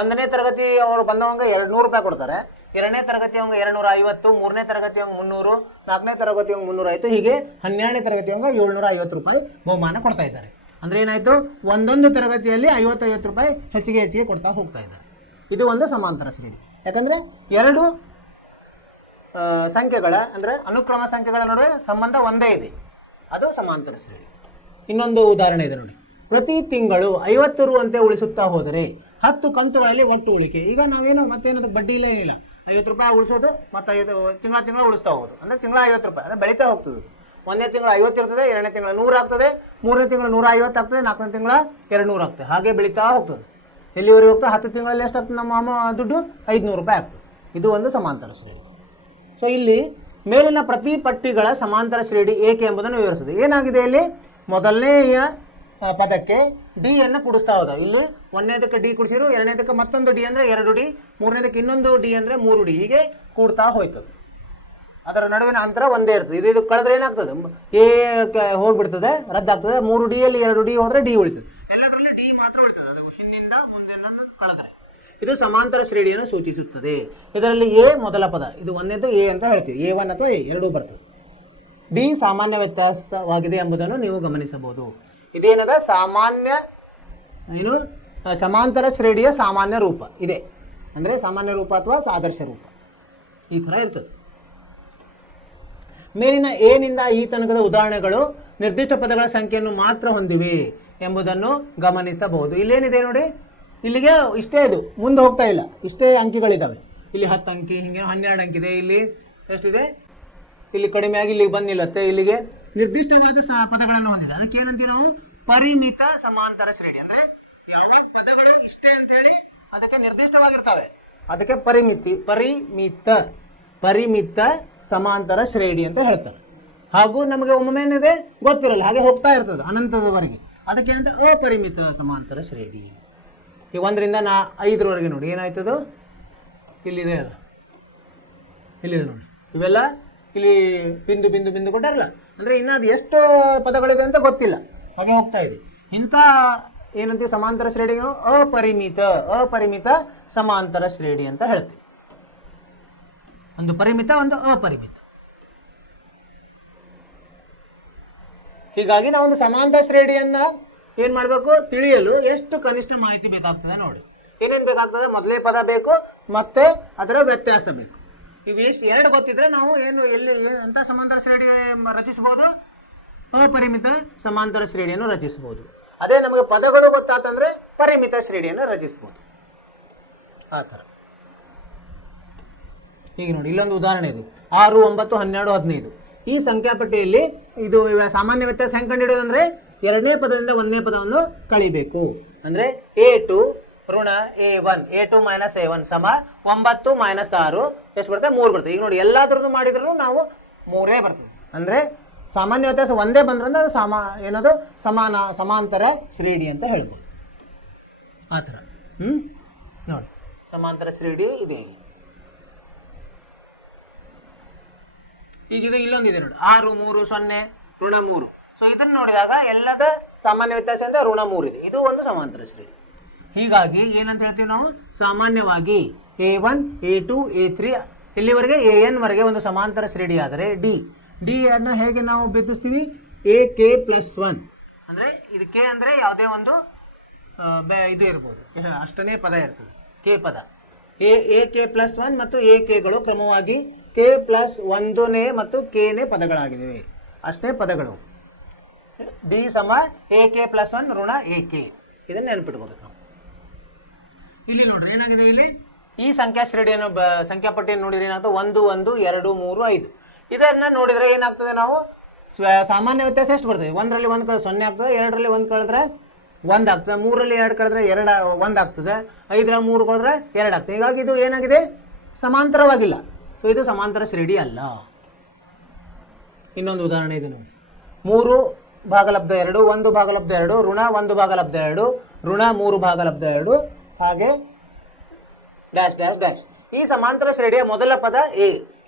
1ನೇ ತರಗತಿ ಅವರು ಬಂದವಂಗ 200 ರೂಪಾಯಿ ಕೊಡ್ತಾರೆ, 2ನೇ ತರಗತಿಯವಂಗ 250, 3ನೇ ತರಗತಿಯವಂಗ 300, 4ನೇ ತರಗತಿಯವಂಗ 300 ಆಯಿತು. ಹೀಗೆ 12ನೇ ತರಗತಿಯವಂಗ 750 ರೂಪಾಯಿ ಬಹುಮಾನ ಕೊಡ್ತಾ ಇದ್ದಾರೆ. ಅಂದರೆ ಏನಾಯಿತು? ಒಂದೊಂದು ತರಗತಿಯಲ್ಲಿ 50 ರೂಪಾಯಿ ಹೆಚ್ಚಿಗೆ ಕೊಡ್ತಾ ಹೋಗ್ತಾ ಇದ್ದಾರೆ. ಇದು ಒಂದು ಸಮಾಂತರ ಶ್ರೇಣಿ. ಯಾಕಂದರೆ 2 ಸಂಖ್ಯೆಗಳ ಅಂದರೆ ಅನುಕ್ರಮ ಸಂಖ್ಯೆಗಳ ನಡುವೆ ಸಂಬಂಧ ಒಂದೇ ಇದೆ, ಅದು ಸಮಾಂತರ ಶ್ರೇಣಿ. ಇನ್ನೊಂದು ಉದಾಹರಣೆ ಇದೆ ನೋಡಿ. ಪ್ರತಿ ತಿಂಗಳು 50 ರು ಅಂತೆ ಉಳಿಸುತ್ತಾ ಹೋದರೆ 10 ಕಂತುಗಳಲ್ಲಿ ಒಟ್ಟು ಉಳಿಕೆ. ಈಗ ನಾವೇನು ಮತ್ತೇನದಕ್ಕೆ ಬಡ್ಡಿ ಇಲ್ಲ ಏನಿಲ್ಲ, 50 ರೂಪಾಯಿ ಉಳಿಸೋದು ಮತ್ತು ತಿಂಗಳ ಉಳಿಸ್ತಾ ಹೋಗೋದು. ಅಂದರೆ ತಿಂಗಳ 50 ರೂಪಾಯಿ ಅಂದರೆ ಬೆಳೀತಾ ಹೋಗ್ತದೆ. 1ನೇ ತಿಂಗಳು 50 ಇರ್ತದೆ, 2ನೇ ತಿಂಗಳು 100 ಆಗ್ತದೆ, 3ನೇ ತಿಂಗಳು 150 ಆಗ್ತದೆ, 4ನೇ ತಿಂಗಳು 200 ಆಗ್ತದೆ. ಹಾಗೆ ಬೆಳೀತಾ ಹೋಗ್ತದೆ. ಎಲ್ಲಿವರೆಗೆ ಹೋಗ್ತದೆ? 10 ತಿಂಗಳಲ್ಲಿ ಎಷ್ಟು ಆಗ್ತದೆ? ನಮ್ಮ ದುಡ್ಡು 500 ರೂಪಾಯಿ ಆಗ್ತದೆ. ಇದು ಒಂದು ಸಮಾಂತರ ಶ್ರೇಣಿ. ಸೊ ಇಲ್ಲಿ ಮೇಲಿನ ಪ್ರತಿ ಪಟ್ಟಿಗಳ ಸಮಾಂತರ ಶ್ರೇಣಿ ಏಕೆ ಎಂಬುದನ್ನು ವಿವರಿಸುತ್ತದೆ. ಏನಾಗಿದೆ ಇಲ್ಲಿ? ಮೊದಲನೆಯ ಪದಕ್ಕೆ ಡಿ ಅನ್ನು ಕೂಡಿಸ್ತಾ ಹೋದ. ಇಲ್ಲಿ ಒಂದನೇದಕ್ಕೆ ಡಿ ಕೂಡಿಸಿರು, ಎರಡನೇದಕ್ಕೆ ಮತ್ತೊಂದು ಡಿ ಅಂದರೆ 2 ಡಿ, ಮೂರನೇದಕ್ಕೆ ಇನ್ನೊಂದು ಡಿ ಅಂದರೆ 3 ಡಿ, ಹೀಗೆ ಕೂಡ್ತಾ ಹೋಯ್ತು. ಅದರ ನಡುವಿನ ಅಂತರ ಒಂದೇ ಇರ್ತದೆ. ಇದು ಕಳೆದ್ರೆ ಏನಾಗ್ತದೆ, ಎ ಹೋಗ್ಬಿಡ್ತದೆ, ರದ್ದಾಗ್ತದೆ. 3 ಡಿಯಲ್ಲಿ 2 ಡಿ ಹೋದ್ರೆ ಡಿ ಉಳಿತದೆ. ಎಲ್ಲದರಲ್ಲಿ ಡಿ ಮಾತ್ರ ಉಳಿತದೆ, ಅದು ಹಿಂದಿಂದ ಮುಂದೆ ಕಳೆದ್ರೆ. ಇದು ಸಮಾಂತರ ಶ್ರೇಣಿಯನ್ನು ಸೂಚಿಸುತ್ತದೆ. ಇದರಲ್ಲಿ ಎ ಮೊದಲ ಪದ, ಇದು ಒಂದೇದು ಎ ಅಂತ ಹೇಳ್ತೀವಿ, A1 ಅಥವಾ ಎ ಎರಡೂ ಬರ್ತದೆ. ಡಿ ಸಾಮಾನ್ಯ ವ್ಯತ್ಯಾಸವಾಗಿದೆ ಎಂಬುದನ್ನು ನೀವು ಗಮನಿಸಬಹುದು. ಇದೇನದ ಸಾಮಾನ್ಯ ಏನು ಸಮಾಂತರ ಶ್ರೇಣಿಯ ಸಾಮಾನ್ಯ ರೂಪ ಇದೆ, ಅಂದರೆ ಸಾಮಾನ್ಯ ರೂಪ ಅಥವಾ ಆದರ್ಶ ರೂಪ ಈ ಥರ ಇರ್ತದೆ. ಮೇಲಿನ ಎ ನಿಂದ ಈ ತನಕದ ಉದಾಹರಣೆಗಳು ನಿರ್ದಿಷ್ಟ ಪದಗಳ ಸಂಖ್ಯೆಯನ್ನು ಮಾತ್ರ ಹೊಂದಿವೆ ಎಂಬುದನ್ನು ಗಮನಿಸಬಹುದು. ಇಲ್ಲೇನಿದೆ ನೋಡಿ, ಇಲ್ಲಿಗೆ ಇಷ್ಟೇ, ಇದು ಮುಂದೆ ಹೋಗ್ತಾ ಇಲ್ಲ, ಇಷ್ಟೇ ಅಂಕಿಗಳಿದ್ದಾವೆ. ಇಲ್ಲಿ 10 ಅಂಕಿ, ಹಿಂಗೆ 12 ಅಂಕಿ ಇದೆ. ಇಲ್ಲಿ ಎಷ್ಟಿದೆ, ಇಲ್ಲಿ ಕಡಿಮೆ ಆಗಿ ಇಲ್ಲಿಗೆ ಬಂದಿಲ್ಲತ್ತೆ. ಇಲ್ಲಿಗೆ ನಿರ್ದಿಷ್ಟವಾದ ಪದಗಳನ್ನು ಹೊಂದಿದೆ. ಅದಕ್ಕೆ ಏನಂತೀವಿ ನಾವು, ಪರಿಮಿತ ಸಮಾಂತರ ಶ್ರೇಣಿ. ಅಂದ್ರೆ ಯಾವ ಪದಗಳು ಇಷ್ಟೇ ಅಂತ ಹೇಳಿ ಅದಕ್ಕೆ ನಿರ್ದಿಷ್ಟವಾಗಿರ್ತವೆ, ಅದಕ್ಕೆ ಪರಿಮಿತ ಸಮಾಂತರ ಶ್ರೇಣಿ ಅಂತ ಹೇಳ್ತಾರೆ. ಹಾಗೂ ನಮಗೆ ಒಮ್ಮೊಮ್ಮೆ ಏನಿದೆ ಗೊತ್ತಿರಲ್ಲ, ಹಾಗೆ ಹೋಗ್ತಾ ಇರ್ತದೆ ಅನಂತದವರೆಗೆ, ಅದಕ್ಕೆ ಏನಂತ ಅಪರಿಮಿತ ಸಮಾಂತರ ಶ್ರೇಣಿ. ಈ 1ರಿಂದ 5ರವರೆಗೆ ನೋಡಿ ಏನಾಯ್ತದು, ಇಲ್ಲಿದೆ ಅಲ್ಲ, ಇಲ್ಲಿದೆ ನೋಡಿ, ಇವೆಲ್ಲ ಇಲ್ಲಿ ಬಿಂದು ಬಿಂದು ಬಿಂದು ಕೊಟ್ಟಾರಲ್ಲ, ಅಂದರೆ ಇನ್ನು ಅದು ಎಷ್ಟು ಪದಗಳಿದೆ ಅಂತ ಗೊತ್ತಿಲ್ಲ, ಹಾಗೆ ಹೋಗ್ತಾ ಇದೆ. ಇಂಥ ಏನಂತೀವಿ ಸಮಾಂತರ ಶ್ರೇಣಿಯನ್ನು ಅಪರಿಮಿತ ಸಮಾಂತರ ಶ್ರೇಣಿ ಅಂತ ಹೇಳ್ತೀವಿ. ಒಂದು ಪರಿಮಿತ, ಒಂದು ಅಪರಿಮಿತ. ಹೀಗಾಗಿ ನಾವು ಒಂದು ಸಮಾಂತರ ಶ್ರೇಣಿಯನ್ನ ಏನ್ ಮಾಡಬೇಕು, ತಿಳಿಯಲು ಎಷ್ಟು ಕನಿಷ್ಠ ಮಾಹಿತಿ ಬೇಕಾಗ್ತದೆ ನೋಡಿ. ಏನೇನು ಬೇಕಾಗ್ತದೆ, ಮೊದಲೇ ಪದ ಬೇಕು, ಮತ್ತೆ ಅದರ ವ್ಯತ್ಯಾಸ ಬೇಕು. ಇವು ಎಷ್ಟು ಎರಡು ಗೊತ್ತಿದ್ರೆ ನಾವು ಏನು ಎಲ್ಲಿ ಅಂತ ಸಮಾಂತರ ಶ್ರೇಣಿ ರಚಿಸಬಹುದು, ಅಪರಿಮಿತ ಸಮಾಂತರ ಶ್ರೇಣಿಯನ್ನು ರಚಿಸಬಹುದು. ಅದೇ ನಮಗೆ ಪದಗಳು ಗೊತ್ತಾತಂದ್ರೆ ಪರಿಮಿತ ಶ್ರೇಣಿಯನ್ನು ರಚಿಸಬಹುದು. ಆ ಥರ ಈಗ ನೋಡಿ, ಇಲ್ಲೊಂದು ಉದಾಹರಣೆ ಇದು 6, 9, 12, 15. ಈ ಸಂಖ್ಯಾಪಟ್ಟಿಯಲ್ಲಿ ಇದು ಸಾಮಾನ್ಯ ವ್ಯತ್ಯಾಸ ಹೆಂಗೆ ಕಂಡುಹಿಡಿಯೋದಂದ್ರೆ, ಎರಡನೇ ಪದದಿಂದ ಒಂದನೇ ಪದವನ್ನು ಕಳಿಬೇಕು. ಅಂದ್ರೆ A2 ಋಣ A1, A2 - A1 ಸಮ 9 - 6 ಎಷ್ಟು ಬರುತ್ತೆ, 3 ಬರ್ತದೆ. ಈಗ ನೋಡಿ, ಎಲ್ಲಾದ್ರದ್ದು ಮಾಡಿದ್ರು ನಾವು 3 ಬರ್ತದೆ. ಅಂದ್ರೆ ಸಾಮಾನ್ಯ ವ್ಯತ್ಯಾಸ ಒಂದೇ ಬಂದ್ರೆ ಅದು ಏನದು ಸಮಾಂತರ ಶ್ರೇಣಿ ಅಂತ ಹೇಳ್ಬೋದು. ಆ ಥರ ನೋಡಿ, ಸಮಾಂತರ ಶ್ರೇಣಿ ಇದೆ. ಈಗ ಇದು ಇಲ್ಲೊಂದಿದೆ ನೋಡಿ, 6, 3, 0 ಋಣ 3. ಸೊ ಇದನ್ನು ನೋಡಿದಾಗ ಎಲ್ಲದ ಸಾಮಾನ್ಯ ವ್ಯತ್ಯಾಸ ಅಂದ್ರೆ ಋಣ 3 ಇದೆ. ಇದು ಒಂದು ಸಮಾಂತರ ಶ್ರೇಣಿ. ಹೀಗಾಗಿ ಏನಂತ ಹೇಳ್ತೀವಿ ನಾವು, ಸಾಮಾನ್ಯವಾಗಿ A1, A2, A3 ಇಲ್ಲಿವರೆಗೆ AN ವರೆಗೆ ಒಂದು ಸಮಾಂತರ ಶ್ರೇಣಿ ಆದರೆ ಡಿ ಅನ್ನು ಹೇಗೆ ನಾವು ಬೆದರಿಸ್ತೀವಿ, AK+1. ಅಂದ್ರೆ ಇದು ಕೆ ಅಂದ್ರೆ ಯಾವುದೇ ಒಂದು ಇದು ಇರ್ಬೋದು, ಅಷ್ಟನೇ ಪದ ಇರ್ತದೆ, ಕೆ ಪದ. AK+1 ಮತ್ತು AKಗಳು ಕ್ರಮವಾಗಿ K+1ನೇ ಮತ್ತು Kನೇ ಪದಗಳಾಗಿವೆ, ಅಷ್ಟೇ ಪದಗಳು. ಡಿ ಸಮ AK+1 ಋಣ AK. ಇದನ್ನು ನೆನಪಿಟ್ಕೋಬೇಕು ನಾವು. ಇಲ್ಲಿ ನೋಡ್ರಿ ಏನಾಗಿದೆ, ಇಲ್ಲಿ ಈ ಸಂಖ್ಯಾ ಶ್ರೇಣಿಯನ್ನು ಸಂಖ್ಯಾಪಟ್ಟಿಯನ್ನು ನೋಡಿದ್ರೆ ಏನಾಗ್ತದೆ, 1, 1, 2, 3, 5. ಇದನ್ನ ನೋಡಿದ್ರೆ ಏನಾಗ್ತದೆ, ನಾವು ಸಾಮಾನ್ಯ ವ್ಯತ್ಯಾಸ ಎಷ್ಟು ಬರ್ತದೆ, 1ರಲ್ಲಿ 1 ಕಳೆದ್ರೆ 0 ಆಗ್ತದೆ, 2ರಲ್ಲಿ 1 ಕಳೆದ್ರೆ 1 ಆಗ್ತದೆ, 3ರಲ್ಲಿ 2 ಕಳೆದ್ರೆ 1 ಆಗ್ತದೆ, 5ರಲ್ಲಿ 3 ಕಳೆದ್ರೆ 2 ಆಗ್ತದೆ. ಹೀಗಾಗಿ ಇದು ಏನಾಗಿದೆ, ಸಮಾಂತರವಾಗಿಲ್ಲ. ಸೊ ಇದು ಸಮಾಂತರ ಶ್ರೇಣಿ ಅಲ್ಲ. ಇನ್ನೊಂದು ಉದಾಹರಣೆ ಇದೆ ನೋಡಿ, 3/2, 1/2, ಋಣ 1/2, ಋಣ 3/2, ಹಾಗೆ ಡ್ಯಾಶ್ ಡ್ಯಾಶ್ ಡ್ಯಾಶ್. ಈ ಸಮಾಂತರ ಶ್ರೇಣಿಯ ಮೊದಲ ಪದ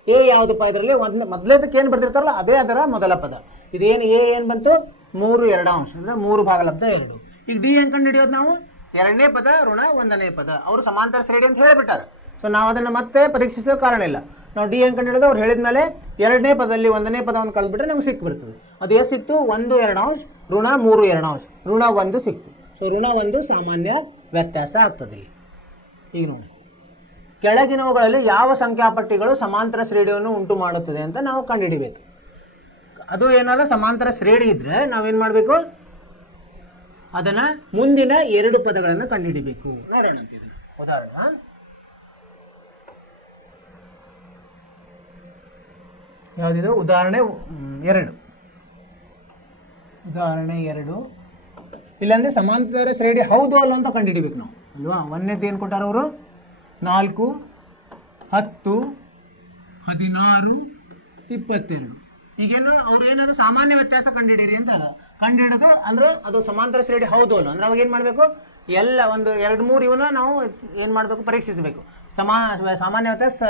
ಎ ಯಾವುದಪ್ಪ, ಇದರಲ್ಲಿ ಮೊದಲೇದಕ್ಕೆ ಏನು ಬರ್ತಿರ್ತಾರಲ್ಲ ಅದೇ ಅದರ ಮೊದಲ ಪದ. ಇದೇನು ಎ ಏನು ಬಂತು, 3/2 ಅಂದ್ರೆ 3/2. ಈಗ ಡಿ ಏನು ಕಂಡು ಹಿಡಿಯೋದು ನಾವು, ಎರಡನೇ ಪದ ಋಣ 1ನೇ ಪದ. ಅವರು ಸಮಾಂತರ ಶ್ರೇಣಿ ಅಂತ ಹೇಳಿಬಿಟ್ಟಾರೆ. ಸೊ ನಾವು ಅದನ್ನು ಮತ್ತೆ ಪರೀಕ್ಷಿಸೋ ಕಾರಣ ಇಲ್ಲ. ನಾವು ಡಿ ಏನು ಕಂಡು ಹಿಡಿದು ಅವ್ರು ಹೇಳಿದ ಮೇಲೆ ಎರಡನೇ ಪದದಲ್ಲಿ 1ನೇ ಪದವನ್ನು ಕಳೆದ್ಬಿಟ್ರೆ ನಮ್ಗೆ ಸಿಕ್ಬಿಡ್ತದೆ. ಅದು ಎಷ್ಟು ಸಿಕ್ತು, 1/2 ಋಣ 3/2 ಋಣ 1 ಸಿಕ್ತು. ಸೊ ಋಣ 1 ಸಾಮಾನ್ಯ ವ್ಯತ್ಯಾಸ ಆಗ್ತದೆ. ಈಗ ನೋಡಿ, ಕೆಳಗಿನವುಗಳಲ್ಲಿ ಯಾವ ಸಂಖ್ಯಾಪಟ್ಟಿಗಳು ಸಮಾಂತರ ಶ್ರೇಣಿಯನ್ನು ಉಂಟು ಮಾಡುತ್ತದೆ ಅಂತ ನಾವು ಕಂಡುಹಿಡಿಬೇಕು. ಅದು ಏನಾದರೂ ಸಮಾಂತರ ಶ್ರೇಣಿ ಇದ್ರೆ ನಾವೇನು ಮಾಡಬೇಕು, ಅದನ್ನ ಮುಂದಿನ 2 ಪದಗಳನ್ನು ಕಂಡುಹಿಡಿಬೇಕು. ಉದಾಹರಣೆ ಯಾವುದಿದು, ಉದಾಹರಣೆ 2. ಇಲ್ಲಾಂದ್ರೆ ಸಮಾಂತರ ಶ್ರೇಣಿ ಹೌದು ಅಲ್ಲ ಅಂತ ಕಂಡುಹಿಡಿಬೇಕು ನಾವು, ಅಲ್ವಾ. 1ನೇದು ಏನು ಕೊಟ್ಟಾರ ಅವರು, 4, 10, 16, 22. ಈಗೇನು ಅವ್ರು ಏನಾದ್ರು ಸಾಮಾನ್ಯ ವ್ಯತ್ಯಾಸ ಕಂಡುಹಿಡೀರಿ ಅಂತ ಅದ. ಕಂಡುಹಿಡಿದು ಅಂದರೆ ಅದು ಸಮಾಂತರ ಶ್ರೇಣಿ ಹೌದು ಅಲ್ಲ ಅಂದ್ರೆ ಅವಾಗ ಏನು ಮಾಡಬೇಕು, ಎಲ್ಲ ಒಂದು 2-3 ಇವನ್ನ ನಾವು ಏನು ಮಾಡಬೇಕು, ಪರೀಕ್ಷಿಸಬೇಕು. ಸಾಮಾನ್ಯ ವ್ಯತ್ಯಾಸ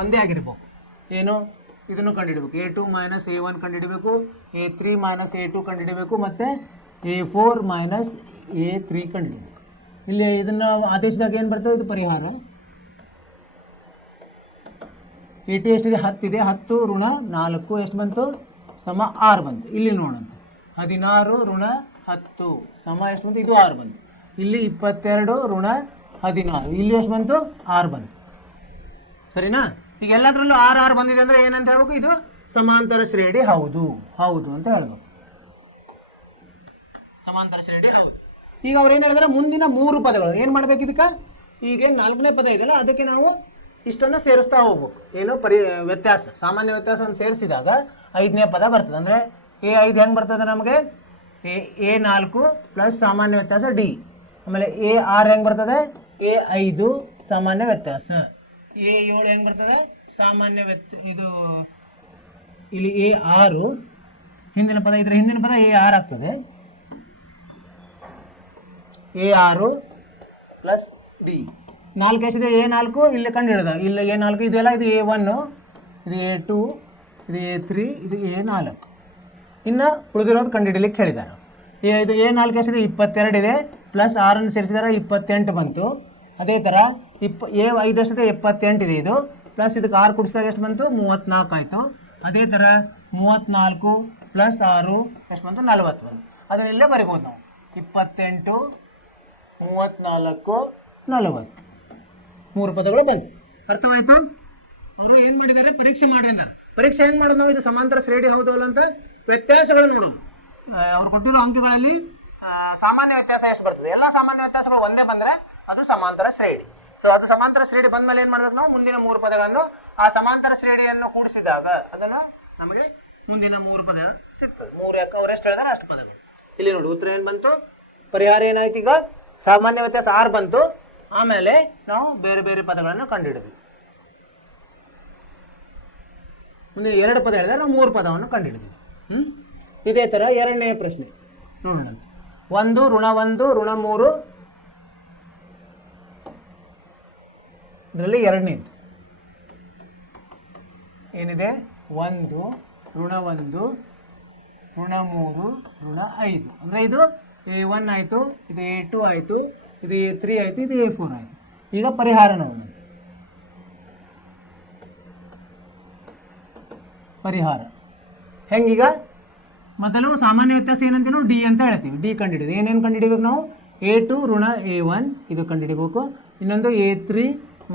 ಒಂದೇ ಆಗಿರ್ಬೇಕು. ಏನು ಇದನ್ನು ಕಂಡುಹಿಡಬೇಕು, A2 - A1 ಕಂಡುಹಿಡಬೇಕು, A3 - A2 ಕಂಡುಹಿಡಬೇಕು, ಮತ್ತು A4 - A3 ಕಂಡುಹಿಡಬೇಕು. ಇಲ್ಲಿ ಇದನ್ನು ಆದೇಶದಾಗ ಏನು ಬರ್ತದೆ, ಇದು ಪರಿಹಾರ. A2 ಎಷ್ಟಿದೆ, 10 ಇದೆ. 10 ಋಣ 4 ಎಷ್ಟು ಬಂತು, ಸಮ 6 ಬಂತು. ಇಲ್ಲಿ ನೋಡೋಣ, 16 ಋಣ 10 ಸಮ ಎಷ್ಟು ಬಂತು, ಇದು 6 ಬಂತು. ಇಲ್ಲಿ 22 ಋಣ 16, ಇಲ್ಲಿ ಎಷ್ಟು ಬಂತು, 6 ಬಂತು. ಸರಿನಾ? ಈಗ ಎಲ್ಲದರಲ್ಲೂ 6 ಬಂದಿದೆ ಅಂದರೆ ಏನಂತ ಹೇಳ್ಬೇಕು, ಇದು ಸಮಾಂತರ ಶ್ರೇಣಿ ಹೌದು ಹೌದು ಅಂತ ಹೇಳ್ಬೇಕು. ಸಮಾಂತರ ಶ್ರೇಣಿ ಹೌದು. ಈಗ ಅವ್ರು ಏನು ಹೇಳಿದ್ರೆ ಮುಂದಿನ 3 ಪದಗಳು ಏನು ಮಾಡ್ಬೇಕು, ಇದಕ್ಕೆ ಈಗ 4ನೇ ಪದ ಇದೆಯಲ್ಲ ಅದಕ್ಕೆ ನಾವು ಇಷ್ಟನ್ನು ಸೇರಿಸ್ತಾ ಹೋಗ್ಬೇಕು. ಏನು ವ್ಯತ್ಯಾಸ, ಸಾಮಾನ್ಯ ವ್ಯತ್ಯಾಸವನ್ನು ಸೇರಿಸಿದಾಗ 5ನೇ ಪದ ಬರ್ತದೆ. ಅಂದರೆ A5 ಹೆಂಗೆ ಬರ್ತದೆ ನಮಗೆ, A4 ಪ್ಲಸ್ ಸಾಮಾನ್ಯ ವ್ಯತ್ಯಾಸ D. ಆಮೇಲೆ A6 ಹೆಂಗೆ ಬರ್ತದೆ, A5 ಸಾಮಾನ್ಯ ವ್ಯತ್ಯಾಸ. A7 ಹೆಂಗೆ ಬರ್ತದೆ, ಸಾಮಾನ್ಯ ಇದು ಇಲ್ಲಿ A6 ಹಿಂದಿನ ಪದ, ಇದರ ಹಿಂದಿನ ಪದ A6 ಆಗ್ತದೆ. A6 plus D. 4 ಎಷ್ಟಿದೆ, A4 ಇಲ್ಲಿ ಕಂಡು ಹಿಡಿದ. ಇಲ್ಲಿ A4 ಇದೆಯಲ್ಲ, ಇದು A1, ಇದು A2, ಇದು A3, ಇದು A4. ಇನ್ನು ಉಳಿದಿರೋದು ಕಂಡು ಹಿಡಿಲಿಕ್ಕೆ ಹೇಳಿದ್ದಾರೆ. ಇದು A4 ಎಷ್ಟಿದೆ, 22 ಇದೆ. ಪ್ಲಸ್ 6 ಸೇರಿಸಿದರೆ 28 ಬಂತು. ಅದೇ ಥರ A5 ಎಷ್ಟಿದೆ, 78 ಇದೆ. ಇದು ಪ್ಲಸ್ ಇದಕ್ಕೆ 6 ಕುಡಿಸಿದಾಗ ಎಷ್ಟು ಬಂತು, 34 ಆಯಿತು. ಅದೇ ಥರ 34 ಪ್ಲಸ್ 6 ಎಷ್ಟು ಬಂತು, 40 ಬಂತು. ಅದನ್ನೆಲ್ಲೇ ಬರಿಬೋದು ನಾವು, 28, 34, 40 3 ಪದಗಳು ಬಂತು. ಅರ್ಥವಾಯಿತು? ಅವರು ಏನು ಮಾಡಿದ್ದಾರೆ, ಪರೀಕ್ಷೆ ಮಾಡಿ ಅಂತಾರೆ. ಪರೀಕ್ಷೆ ಹೆಂಗೆ ಮಾಡೋದು ನಾವು, ಇದು ಸಮಾಂತರ ಶ್ರೇಣಿ ಹೌದು ಅಲ್ಲ ಅಂತ ವ್ಯತ್ಯಾಸಗಳು ನೋಡೋದು. ಅವ್ರು ಕೊಟ್ಟಿರೋ ಅಂಕಗಳಲ್ಲಿ ಸಾಮಾನ್ಯ ವ್ಯತ್ಯಾಸ ಎಷ್ಟು ಬರ್ತದೆ, ಎಲ್ಲ ಸಾಮಾನ್ಯ ವ್ಯತ್ಯಾಸಗಳು ಒಂದೇ ಬಂದರೆ ಅದು ಸಮಾಂತರ ಶ್ರೇಣಿ. ಸೊ ಅದು ಸಮಾಂತರ ಶ್ರೇಣಿ ಬಂದ ಮೇಲೆ ಏನು ಮಾಡಬೇಕು ನಾವು, ಮುಂದಿನ 3 ಪದಗಳನ್ನು ಆ ಸಮಾಂತರ ಶ್ರೇಣಿಯನ್ನು ಕೂಡಿಸಿದಾಗ ಅದನ್ನು ನಮಗೆ ಮುಂದಿನ 3 ಪದ ಸಿಗ್ತದೆ. 3 ಯಾಕೆ ಅವ್ರು ಎಷ್ಟು ಹೇಳಿದಾರೆ ಅಷ್ಟು ಪದಗಳು. ಇಲ್ಲಿ ನೋಡಿ ಉತ್ತರ ಏನು ಬಂತು, ಪರಿಹಾರ ಏನಾಯ್ತು, ಈಗ ಸಾಮಾನ್ಯ ವ್ಯತ್ಯಾಸ 6 ಬಂತು. ಆಮೇಲೆ ನಾವು ಬೇರೆ ಬೇರೆ ಪದಗಳನ್ನು ಕಂಡುಹಿಡಿದ್ವಿ. ಮುಂದಿನ 2 ಪದ ಹೇಳಿದ್ರೆ ನಾವು 3 ಪದವನ್ನು ಕಂಡುಹಿಡಿದ್ವಿ. ಇದೇ ಥರ 2ನೇ ಪ್ರಶ್ನೆ ನೋಡೋಣ. 1 ಋಣ 1 ಋಣ 3, ಇದರಲ್ಲಿ 2ನೇದು ಏನಿದೆ, 1 ಋಣ 1 ಋಣ 3 ಋಣ 5. ಅಂದರೆ ಇದು A1 ಆಯಿತು, ಇದು A2 ಆಯಿತು, ಇದು A3 ಆಯಿತು, ಇದು A4 ಆಯಿತು. ಈಗ ಪರಿಹಾರ ನೋಡೋಣ. ಪರಿಹಾರ ಹೆಂಗೀಗ, ಮೊದಲು ಸಾಮಾನ್ಯ ವ್ಯತ್ಯಾಸ ಏನಂತೀವಿ, ಡಿ ಅಂತ ಹೇಳ್ತೀವಿ. ಡಿ ಕಂಡುಹಿಡಿದು ಏನೇನು ಕಂಡುಹಿಡಿಬೇಕು ನಾವು, A2 ಋಣ A1 ಇದು ಕಂಡುಹಿಡಿಬೇಕು. ಇನ್ನೊಂದು A3